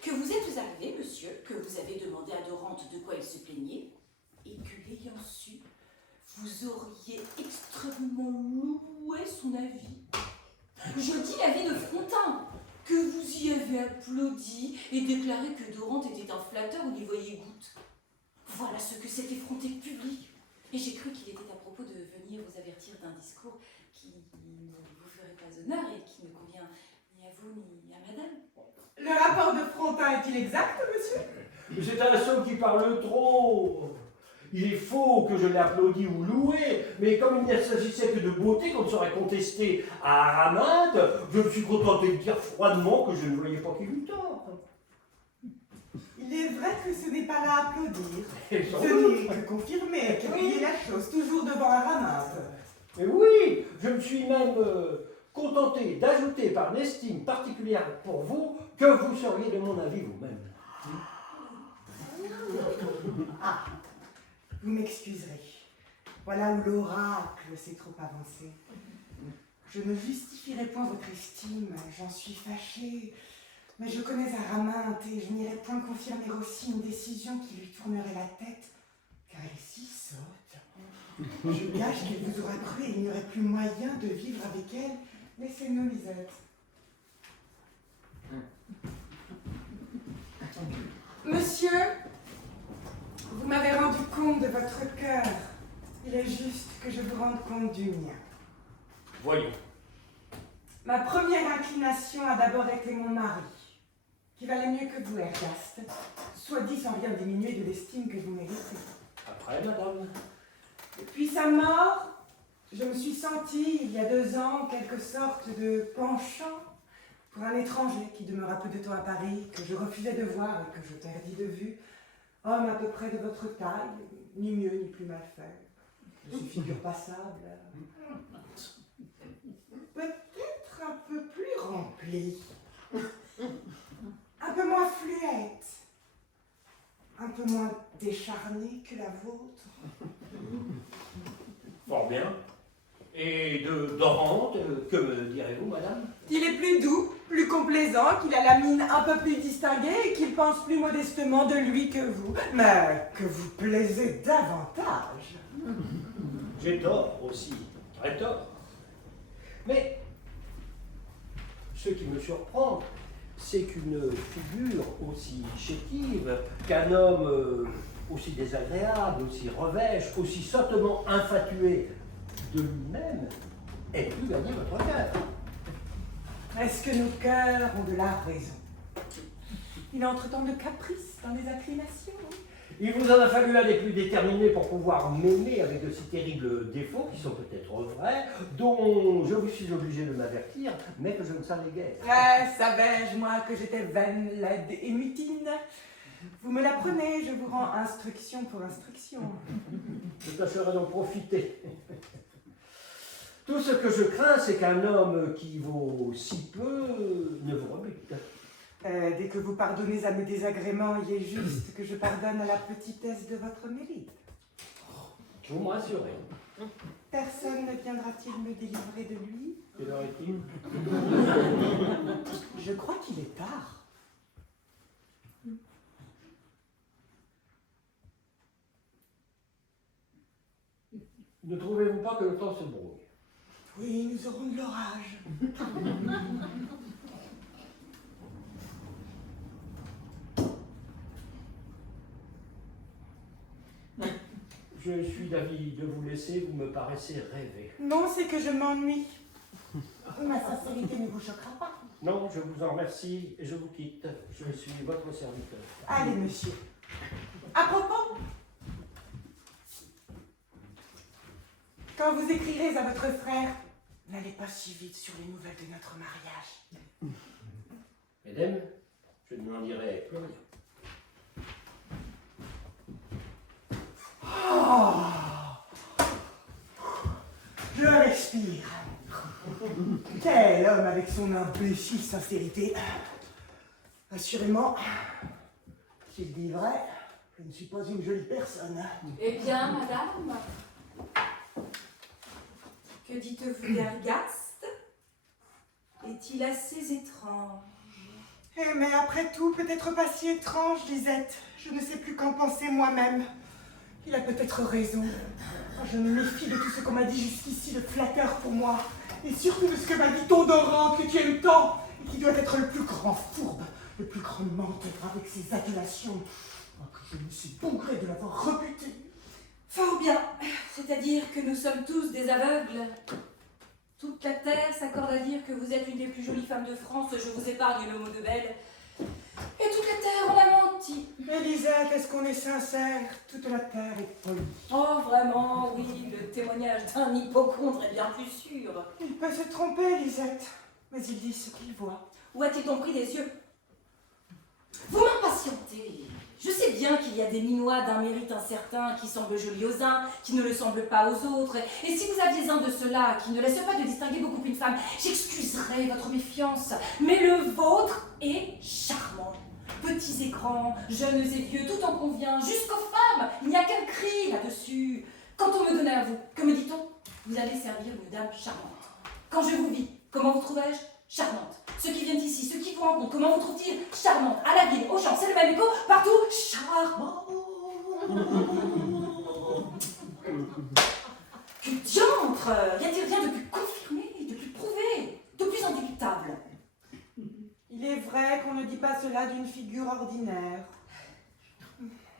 que vous êtes arrivé, monsieur, que vous avez demandé à Dorante de quoi elle se plaignait, et que l'ayant su, vous auriez extrêmement loué son avis. Je dis l'avis de Frontin, que vous y avez applaudi et déclaré que Dorante était un flatteur où y voyait goutte. Voilà ce que s'est effronté le public. Et j'ai cru qu'il était à propos de venir vous avertir d'un discours qui ne vous ferait pas honneur et qui ne convient ni à vous ni à madame. Le rapport de Frontin est-il exact, monsieur? C'est un sot qui parle trop. Il est faux que je l'ai applaudi ou loué, mais comme il ne s'agissait que de beauté qu'on ne saurait contester à Araminte, je me suis contenté de dire froidement que je ne voyais pas qu'il eût tort. Il est vrai que ce n'est pas là à applaudir. Et sans Ce doute. n'est que confirmer, qu'appuyer la chose, toujours devant Araminte. Mais oui, je me suis même contenté d'ajouter par une estime particulière pour vous que vous seriez de mon avis vous-même. Ah, vous m'excuserez. Voilà où l'oracle s'est trop avancé. Je ne justifierai point votre estime, j'en suis fâchée. Mais je connais Araminte et je n'irai point confirmer aussi une décision qui lui tournerait la tête, car elle est si sotte. Je gage qu'elle vous aura cru et il n'y aurait plus moyen de vivre avec elle. Laissez-nous, Lisette. Monsieur, vous m'avez rendu compte de votre cœur. Il est juste que je vous rende compte du mien. Voyons. Ma première inclination a d'abord été mon mari, qui valait mieux que vous, Ergaste, soit dit sans rien diminuer de l'estime que vous méritez. Après, madame. Depuis sa mort, je me suis sentie, il y a 2 ans, en quelque sorte de penchant pour un étranger qui demeura peu de temps à Paris, que je refusais de voir et que je perdis de vue, homme à peu près de votre taille, ni mieux ni plus mal fait, de ses figure passable, peut-être un peu plus rempli, un peu moins fluette, un peu moins décharné que la vôtre. Fort bien. Et de Dorante, que me direz-vous, madame? Il est plus doux, plus complaisant, qu'il a la mine un peu plus distinguée et qu'il pense plus modestement de lui que vous, mais que vous plaisez davantage. J'ai tort aussi, très tort. Mais ce qui me surprend, c'est qu'une figure aussi chétive, qu'un homme aussi désagréable, aussi revêche, aussi sottement infatué de lui-même, ait pu gagner votre cœur. Est-ce que nos cœurs ont de la raison? Il entre tant de caprices dans les inclinations. Il vous en a fallu un des plus déterminés pour pouvoir m'aimer avec de si terribles défauts, qui sont peut-être vrais, dont je vous suis obligé de m'avertir, mais que je ne savais guère. Savais-je, moi, que j'étais vaine, laide et mutine? Vous me l'apprenez, je vous rends instruction pour instruction. Je tâcherai d'en profiter. Tout ce que je crains, c'est qu'un homme qui vaut si peu ne vous rebute. Dès que vous pardonnez à mes désagréments, il est juste que je pardonne à la petitesse de votre mérite. Vous me rassurez. Personne ne viendra-t-il me délivrer de lui? Quelle heure est-il? Je crois qu'il est tard. Ne trouvez-vous pas que le temps se brouille? Oui, nous aurons de l'orage. Je suis d'avis de vous laisser, vous me paraissez rêver. Non, c'est que je m'ennuie. Ma sincérité ne vous choquera pas. Non, je vous en remercie et je vous quitte. Je suis votre serviteur. Allez, monsieur. À propos, quand vous écrirez à votre frère, n'allez pas si vite sur les nouvelles de notre mariage. Mesdames, je ne m'en dirai plus rien. Je respire. Quel homme avec son imbécile sincérité. Assurément, s'il dit vrai, je ne suis pas une jolie personne. Eh bien, madame, que dites-vous d'Ergaste? Est-il assez étrange? Eh, mais après tout, peut-être pas si étrange, Lisette. Je ne sais plus qu'en penser moi-même. Il a peut-être raison. Je me méfie de tout ce qu'on m'a dit jusqu'ici de flatteur pour moi. Et surtout de ce que m'a dit ton Dorante, que tu aimes tant, et qui doit être le plus grand fourbe, le plus grand menteur avec ses adulations. Oh, que je me suis bon gré de l'avoir rebuté. Fort bien, c'est-à-dire que nous sommes tous des aveugles. Toute la terre s'accorde à dire que vous êtes une des plus jolies femmes de France, je vous épargne le mot de belle. Et toute la terre en a menti. Elisette, est-ce qu'on est sincère? Toute la terre est polie. Oh, vraiment, oui, le témoignage d'un hypocondre est bien plus sûr. Il peut se tromper, Lisette, mais il dit ce qu'il voit. Où a-t-il donc pris des yeux? Vous m'impatientez. Je sais bien qu'il y a des minois d'un mérite incertain qui semblent jolis aux uns, qui ne le semblent pas aux autres. Et si vous aviez un de ceux-là qui ne laisse pas de distinguer beaucoup une femme, j'excuserais votre méfiance. Mais le vôtre est charmant. Petits écrans, jeunes et vieux, tout en convient, jusqu'aux femmes. Il n'y a qu'un cri là-dessus. Quand on me donnait à vous, que me dit-on? Vous allez servir une dame charmante. Quand je vous vis, comment vous trouvais-je? Charmante. Ceux qui viennent ici, ceux qui vous rencontrent, comment vous trouvent-ils? Charmante. À la ville, aux champs, c'est le même écho, partout, charmante. Que diantre! Y a-t-il rien de plus confirmé, de plus prouvé, de plus indubitable? Il est vrai qu'on ne dit pas cela d'une figure ordinaire.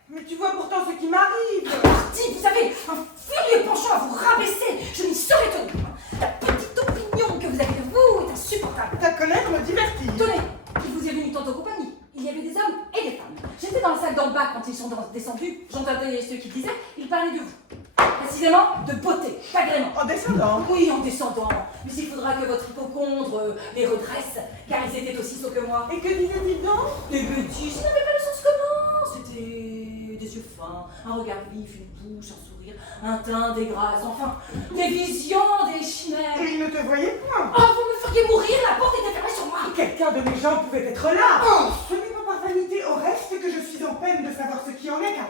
Mais tu vois pourtant ce qui m'arrive. Parti, vous avez un furieux penchant à vous rabaisser. Je n'y saurais tenir. La petite opinion que vous avez de vous est insupportable. Ta colère me divertit. Tenez, il vous est venu tantôt compagnie. Il y avait des hommes et des femmes. J'étais dans la salle d'en bas quand ils sont descendus. J'entendais ceux qui disaient, ils parlaient de vous. Précisément de beauté, d'agrément. En descendant. Oui, en descendant. Mais il faudra que votre hypocondre les redresse, car ils étaient aussi sots que moi. Et que disait-il donc? Des bêtises, ils n'avaient pas le sens commun. C'était des yeux fins, un regard vif, une bouche, un sourire, un teint, des grâces, enfin, des visions, des chimères. Et il ne te voyait point. Oh, vous me feriez mourir, la porte était fermée sur moi. Quelqu'un de mes gens pouvait être là. Oh, ce n'est pas par vanité au reste que je suis en peine de savoir ce qui en est, car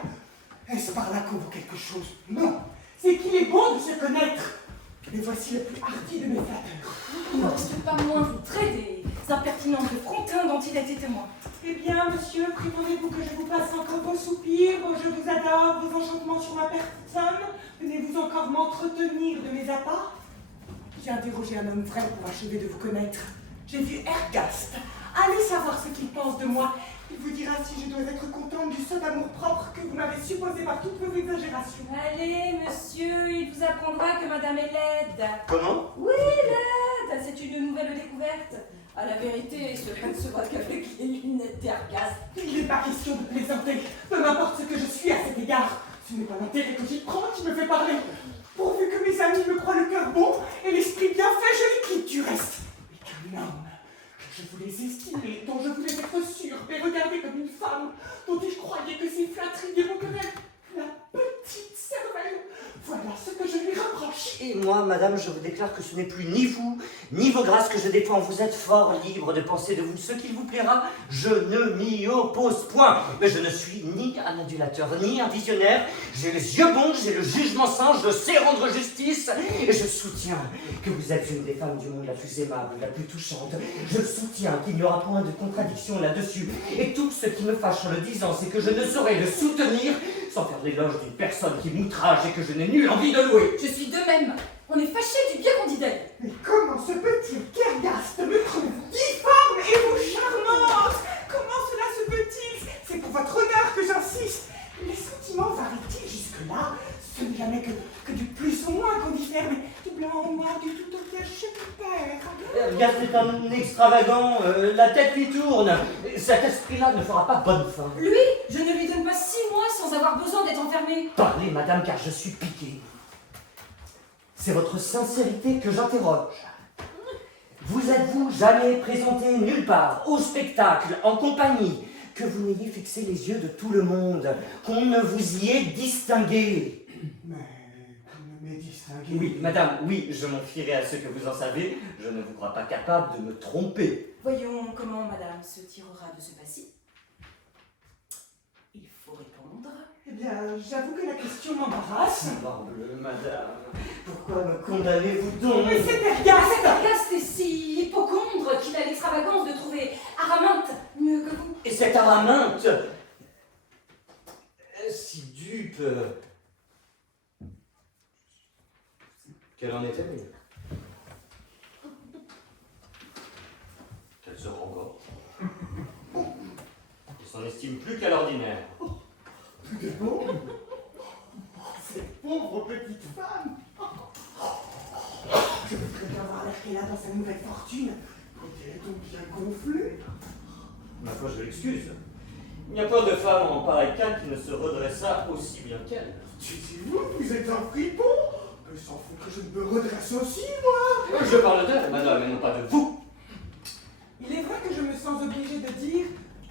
est-ce par là qu'on vaut quelque chose? Non, c'est qu'il est bon de se connaître. Et voici le plus hardi de mes flatteurs. Il ne reste pas moins vous traiter des impertinences de frontin dont il a été témoin. Eh bien, monsieur, prétendez-vous que je vous passe encore vos soupirs, vos je vous adore, vos enchantements sur ma personne? Venez-vous encore m'entretenir de mes appas? J'ai interrogé un homme vrai pour achever de vous connaître. J'ai vu Ergast. Allez savoir ce qu'il pense de moi. Il vous dira si je dois être contente du seul amour-propre que vous m'avez supposé par toutes vos exagérations. Allez, monsieur, il vous apprendra que madame est laide. Comment? Oui, laide, c'est une nouvelle découverte. À la vérité, cela ne se voit qu'avec les lunettes d'Ergast. Il n'est pas question de plaisanter. Peu m'importe ce que je suis à cet égard. Ce n'est pas l'intérêt que j'y prends qui me fait parler. Pourvu que mes amis me croient le cœur bon et l'esprit bien fait, je les quitte du reste. Mais qu'un homme que je voulais estimer, dont je voulais être sûre et regarder comme une femme, dont je croyais que ses flatteries évoqueraient la petite cervelle. Voilà ce que je lui reproche. Et moi, madame, je vous déclare que ce n'est plus ni vous, ni vos grâces que je défends. Vous êtes fort libre de penser de vous ce qu'il vous plaira. Je ne m'y oppose point. Mais je ne suis ni un adulateur, ni un visionnaire. J'ai les yeux bons, j'ai le jugement sain, je sais rendre justice. Et je soutiens que vous êtes une des femmes du monde la plus aimable, la plus touchante. Je soutiens qu'il n'y aura point de contradiction là-dessus. Et tout ce qui me fâche en le disant, c'est que je ne saurais le soutenir sans faire l'éloge d'une personne qui m'outrage et que je n'ai nulle envie de louer. Je suis de même. On est fâché du bien qu'on dit d'elle. Mais comment ce petit Kergast me trouve difforme et vous charmante? Comment cela se peut-il? C'est pour votre honneur que j'insiste. Les sentiments varient-ils jusque-là? Ce n'est jamais que du plus au moins qu'on diffère, mais du blanc au noir, du tout au piège, je me perds. Gast est un extravagant, la tête lui tourne. Cet esprit-là ne fera pas bonne fin. Lui, je ne lui donne pas 6 mois sans avoir besoin d'être enfermé. Parlez, madame, car je suis piqué. C'est votre sincérité que j'interroge. Vous êtes-vous jamais présenté nulle part, au spectacle, en compagnie, que vous n'ayez fixé les yeux de tout le monde, qu'on ne vous y ait distingué? Mais qu'on ne m'ait distingué. Oui, madame, oui, je m'en fierai à ce que vous en savez. Je ne vous crois pas capable de me tromper. Voyons comment madame se tirera de ce passé. Il faut répondre. Eh bien, j'avoue que la question m'embarrasse. Morbleu, madame, pourquoi me condamnez-vous donc? Mais c'est Ah, Ergast. cet Ergast est si hypocondre qu'il a l'extravagance de trouver Araminte mieux que vous. Et cette Araminte, si dupe, qu'elle en était mieux. Qu'elle se rengorge. Et s'en estime plus qu'à l'ordinaire. Tout est bon. Cette pauvre petite femme. Je voudrais bien voir l'air qu'elle a dans sa nouvelle fortune. Elle est donc bien gonflée. Ma foi, je l'excuse. Il n'y a pas de femme en pareil cas qui ne se redressa aussi bien qu'elle. Taisez-vous, vous êtes un fripon. Mais s'en fout que je me redresse aussi, moi. Je parle d'elle, madame, et non pas de vous. Il est vrai que je me sens obligée de dire,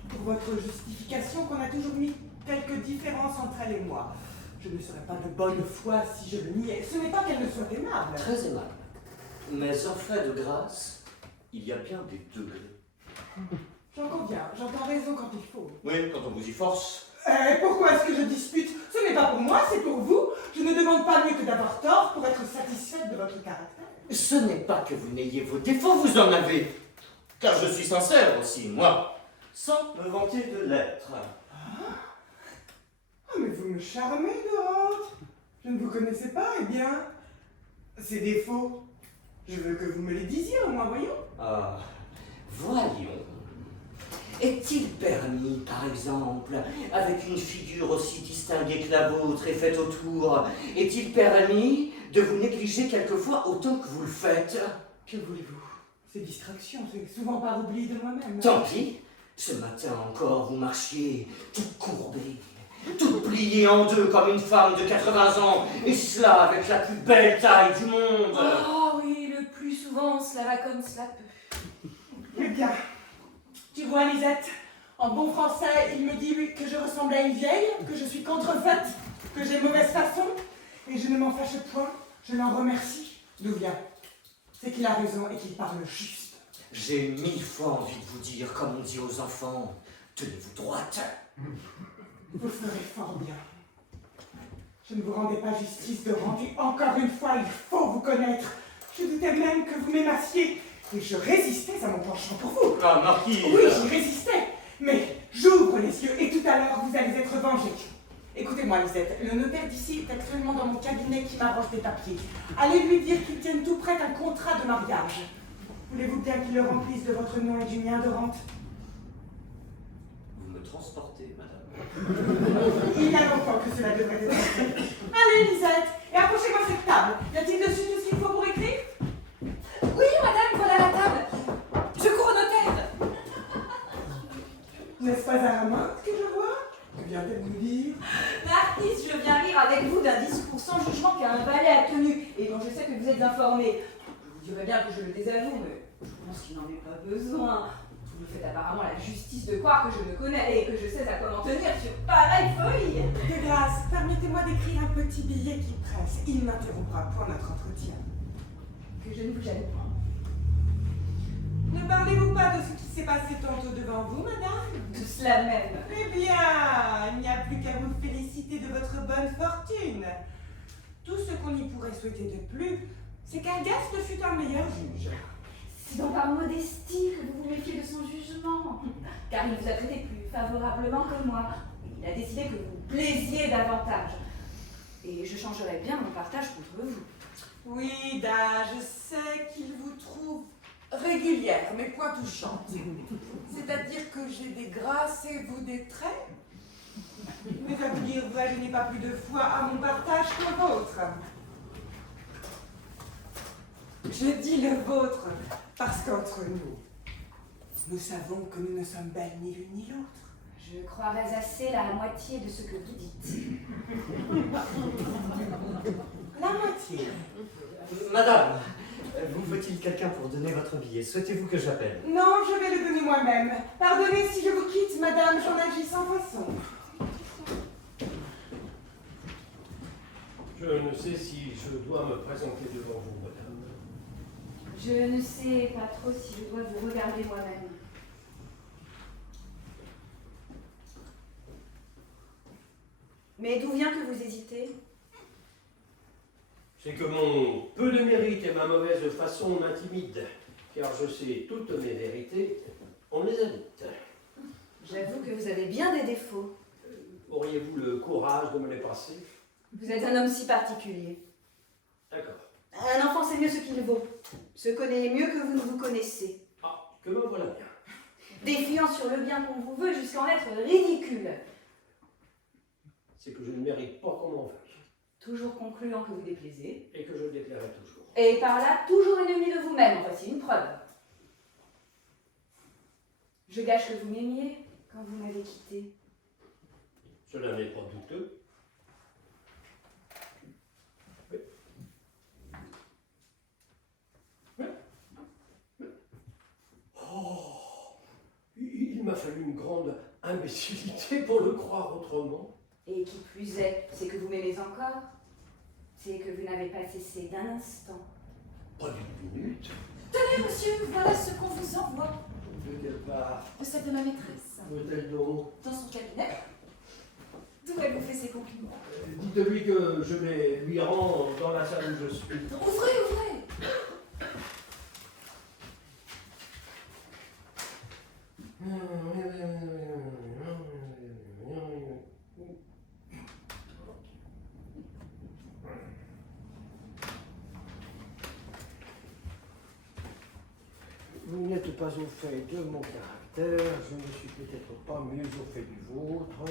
pour votre justification, qu'on a toujours mis quelques différences entre elle et moi. Je ne serais pas de bonne foi si je le niais. Ce n'est pas qu'elle ne soit aimable. Très aimable. Mais en fait de grâce, il y a bien des degrés. J'en conviens, j'entends raison quand il faut. Oui, quand on vous y force. Pourquoi est-ce que je dispute? Ce n'est pas pour moi, c'est pour vous. Je ne demande pas mieux que d'avoir tort pour être satisfaite de votre caractère. Ce n'est pas que vous n'ayez vos défauts, vous en avez. Car je suis sincère aussi, moi, sans me vanter de l'être. Ah, mais vous me charmez, Dorante. Je ne vous connaissais pas, eh bien, ces défauts, je veux que vous me les disiez au moins, voyons. Ah, voyons. Est-il permis, par exemple, avec une figure aussi distinguée que la vôtre et faite autour, est-il permis de vous négliger quelquefois autant que vous le faites? Que voulez-vous? Ces distractions, c'est souvent par oubli de moi-même. Tant pis, ce matin encore, vous marchiez toute courbée, toute pliée en deux comme une femme de 80 ans, et cela avec la plus belle taille du monde. Oh oui, le plus souvent, cela va comme cela peut. Eh bien, tu vois, Lisette, en bon français, il me dit que je ressemble à une vieille, que je suis contrefaite, que j'ai mauvaise façon, et je ne m'en fâche point, je l'en remercie. D'où vient? C'est qu'il a raison et qu'il parle juste. J'ai 1000 fois envie de vous dire, comme on dit aux enfants, tenez-vous droite. Vous ferez fort bien. Je ne vous rendais pas justice, Dorante, et encore une fois, il faut vous connaître. Je doutais même que vous m'aimassiez, et je résistais à mon penchant pour vous. Ah, marquise. Oui, j'y résistais, mais j'ouvre les yeux, et tout à l'heure, vous allez être vengés. Écoutez-moi, Lisette, le notaire d'ici est actuellement dans mon cabinet qui m'arrange des papiers. Allez lui dire qu'il tienne tout prêt un contrat de mariage. Voulez-vous bien qu'il le remplisse de votre nom et du mien, Dorante? Vous me transportez, madame. Il y a longtemps que cela devrait être fait. Allez, Lisette, et approchez-moi cette table. Y a-t-il dessus tout ce qu'il faut pour écrire? Oui, madame, voilà la table. Je cours au notaire. N'est-ce pas Araminte que je vois? Que vient-elle nous dire? Marquise, je viens rire avec vous d'un discours sans jugement qu'un valet a tenu et dont je sais que vous êtes informé. Je vous dirais bien que je le désavoue, mais je pense qu'il n'en est pas besoin. Vous me faites apparemment la justice de croire que je me connais et que je sais à quoi m'en tenir sur pareille folie. De grâce, permettez-moi d'écrire un petit billet qui presse. Il n'interrompra point notre entretien. Que je ne vous gêne point. Ne parlez-vous pas de ce qui s'est passé tantôt devant vous, madame? De cela même. Eh bien, il n'y a plus qu'à vous féliciter de votre bonne fortune. Tout ce qu'on y pourrait souhaiter de plus, c'est qu'Agaste fût un meilleur juge. C'est donc par modestie que vous vous méfiez de son jugement. Car il vous a traité plus favorablement que moi. Il a décidé que vous plaisiez davantage. Et je changerais bien mon partage contre vous. Oui, Da, je sais qu'il vous trouve régulière, mais point touchante. C'est-à-dire que j'ai des grâces et vous des traits. Mais à vous dire vrai, je n'ai pas plus de foi à mon partage qu'au vôtre. Je dis le vôtre, parce qu'entre nous, nous savons que nous ne sommes belles ni l'une ni l'autre. Je croirais assez la moitié de ce que vous dites. La moitié. Madame, vous faut-il quelqu'un pour donner votre billet? Souhaitez-vous que j'appelle? Non, je vais le donner moi-même. Pardonnez si je vous quitte, madame, j'en agis sans façon. Je ne sais si je dois me présenter devant vous, madame. Je ne sais pas trop si je dois vous regarder moi-même. Mais d'où vient que vous hésitez? C'est que mon peu de mérite et ma mauvaise façon m'intimident, car je sais toutes mes vérités, on me les a dites. J'avoue que vous avez bien des défauts. Auriez-vous le courage de me les passer? Vous êtes un homme si particulier. D'accord. Un enfant sait mieux ce qu'il vaut, se connaît mieux que vous ne vous connaissez. Ah, que me voilà bien. Défiant sur le bien qu'on vous veut jusqu'en être ridicule. C'est que je ne mérite pas qu'on m'en veuille, Toujours concluant que vous déplaisez. et que je le déplairai toujours. Et par là, toujours ennemi de vous-même. Voici une preuve. Je gage que vous m'aimiez quand vous m'avez quitté. Cela n'est pas douteux. Oui. Oui. Oui. Oh, il m'a fallu une grande imbécilité pour le croire autrement. Et qui plus est, c'est que vous m'aimez encore. C'est que vous n'avez pas cessé d'un instant. Pas d'une minute. Tenez, monsieur, voilà ce qu'on vous envoie. De quelle part? De celle de ma maîtresse. Où est-elle donc? Dans son cabinet. D'où elle vous fait ses compliments. Dites-lui que je les lui rends dans la salle où je suis. Ouvrez, ouvrez. Vous n'êtes pas au fait de mon caractère, je ne suis peut-être pas mieux au fait du vôtre.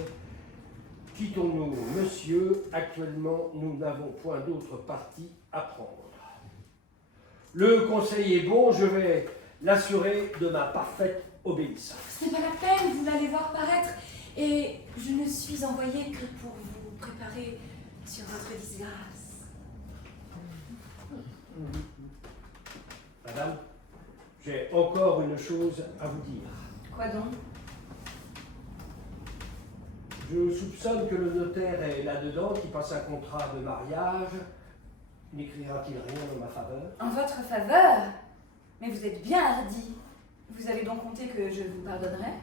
Quittons-nous, monsieur. Actuellement, nous n'avons point d'autre parti à prendre. Le conseil est bon, je vais l'assurer de ma parfaite obéissance. Ce n'est pas la peine, vous l'allez voir paraître. Et je ne suis envoyée que pour vous préparer sur votre disgrâce. Madame, j'ai encore une chose à vous dire. Quoi donc? Je soupçonne que le notaire est là-dedans, qui passe un contrat de mariage. N'écrira-t-il rien en ma faveur? En votre faveur? Mais vous êtes bien hardi. Vous avez donc compté que je vous pardonnerai?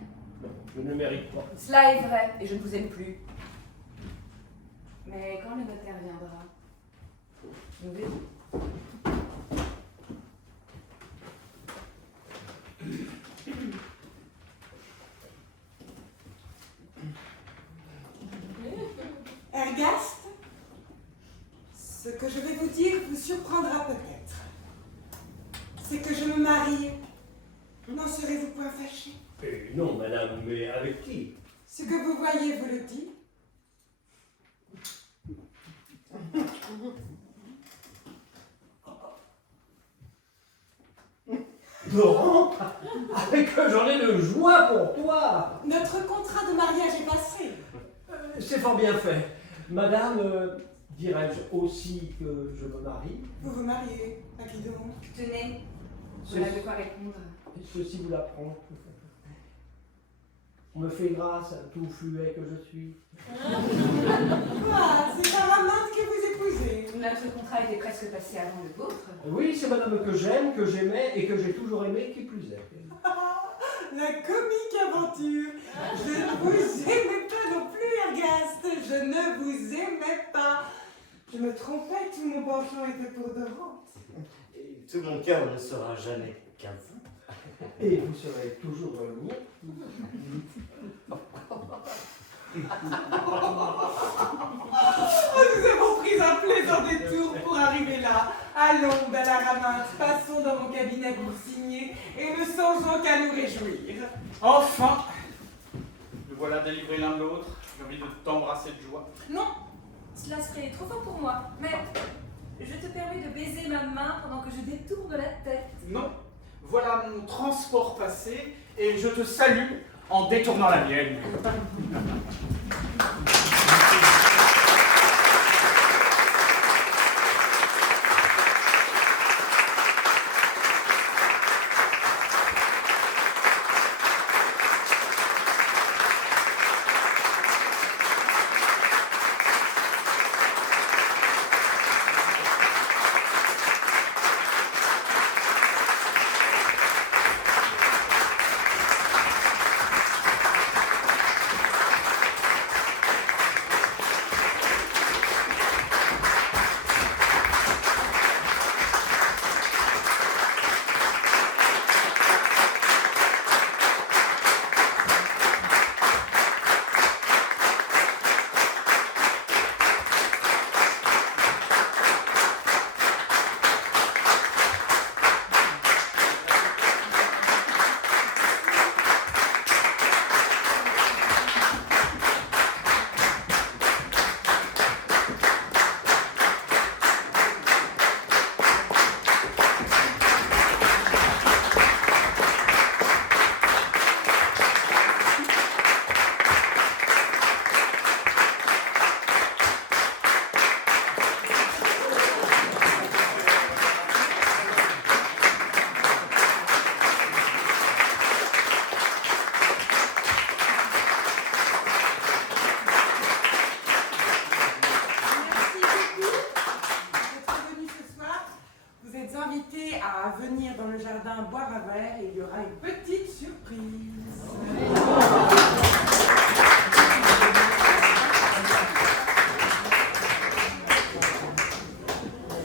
Non, je ne mérite pas. Cela est vrai, et je ne vous aime plus. Mais quand le notaire viendra, nous verrons. Ergaste, ce que je vais vous dire vous surprendra peut-être. C'est que je me marie. N'en serez-vous point fâché? Non, madame, mais avec qui? Ce que vous voyez vous le dit. Laurent, avec que j'en ai de joie pour toi. Notre contrat de mariage est passé. C'est fort bien fait. Madame, dirais-je aussi que je me marie? Vous vous mariez. À qui donc? Tenez, voilà de quoi répondre. Ceci vous l'apprend. On me fait grâce, tout fluet que je suis. Ah, c'est Araminte que vous épousez. Notre contrat était presque passé avant le vôtre. Oui, c'est madame que j'aime, que j'aimais et que j'ai toujours aimé, qui plus est. La comique aventure. Je ne vous aimais pas non plus, Ergaste. Je ne vous aimais pas. Je me trompais, tout mon penchant était pour Dorante. Et tout mon cœur ne sera jamais qu'à vous. Et vous serez toujours le mien. Nous avons pris un plaisant détour pour arriver là. Allons, belle Araminte, passons dans mon cabinet pour signer et ne songeons qu'à nous réjouir. Enfin, nous voilà délivrés l'un de l'autre. J'ai envie de t'embrasser de joie. Non, cela serait trop fort pour moi. Mais je te permets de baiser ma main pendant que je détourne la tête. Non, voilà mon transport passé et je te salue en détournant la mienne. À venir dans le jardin boire un verre et il y aura une petite surprise.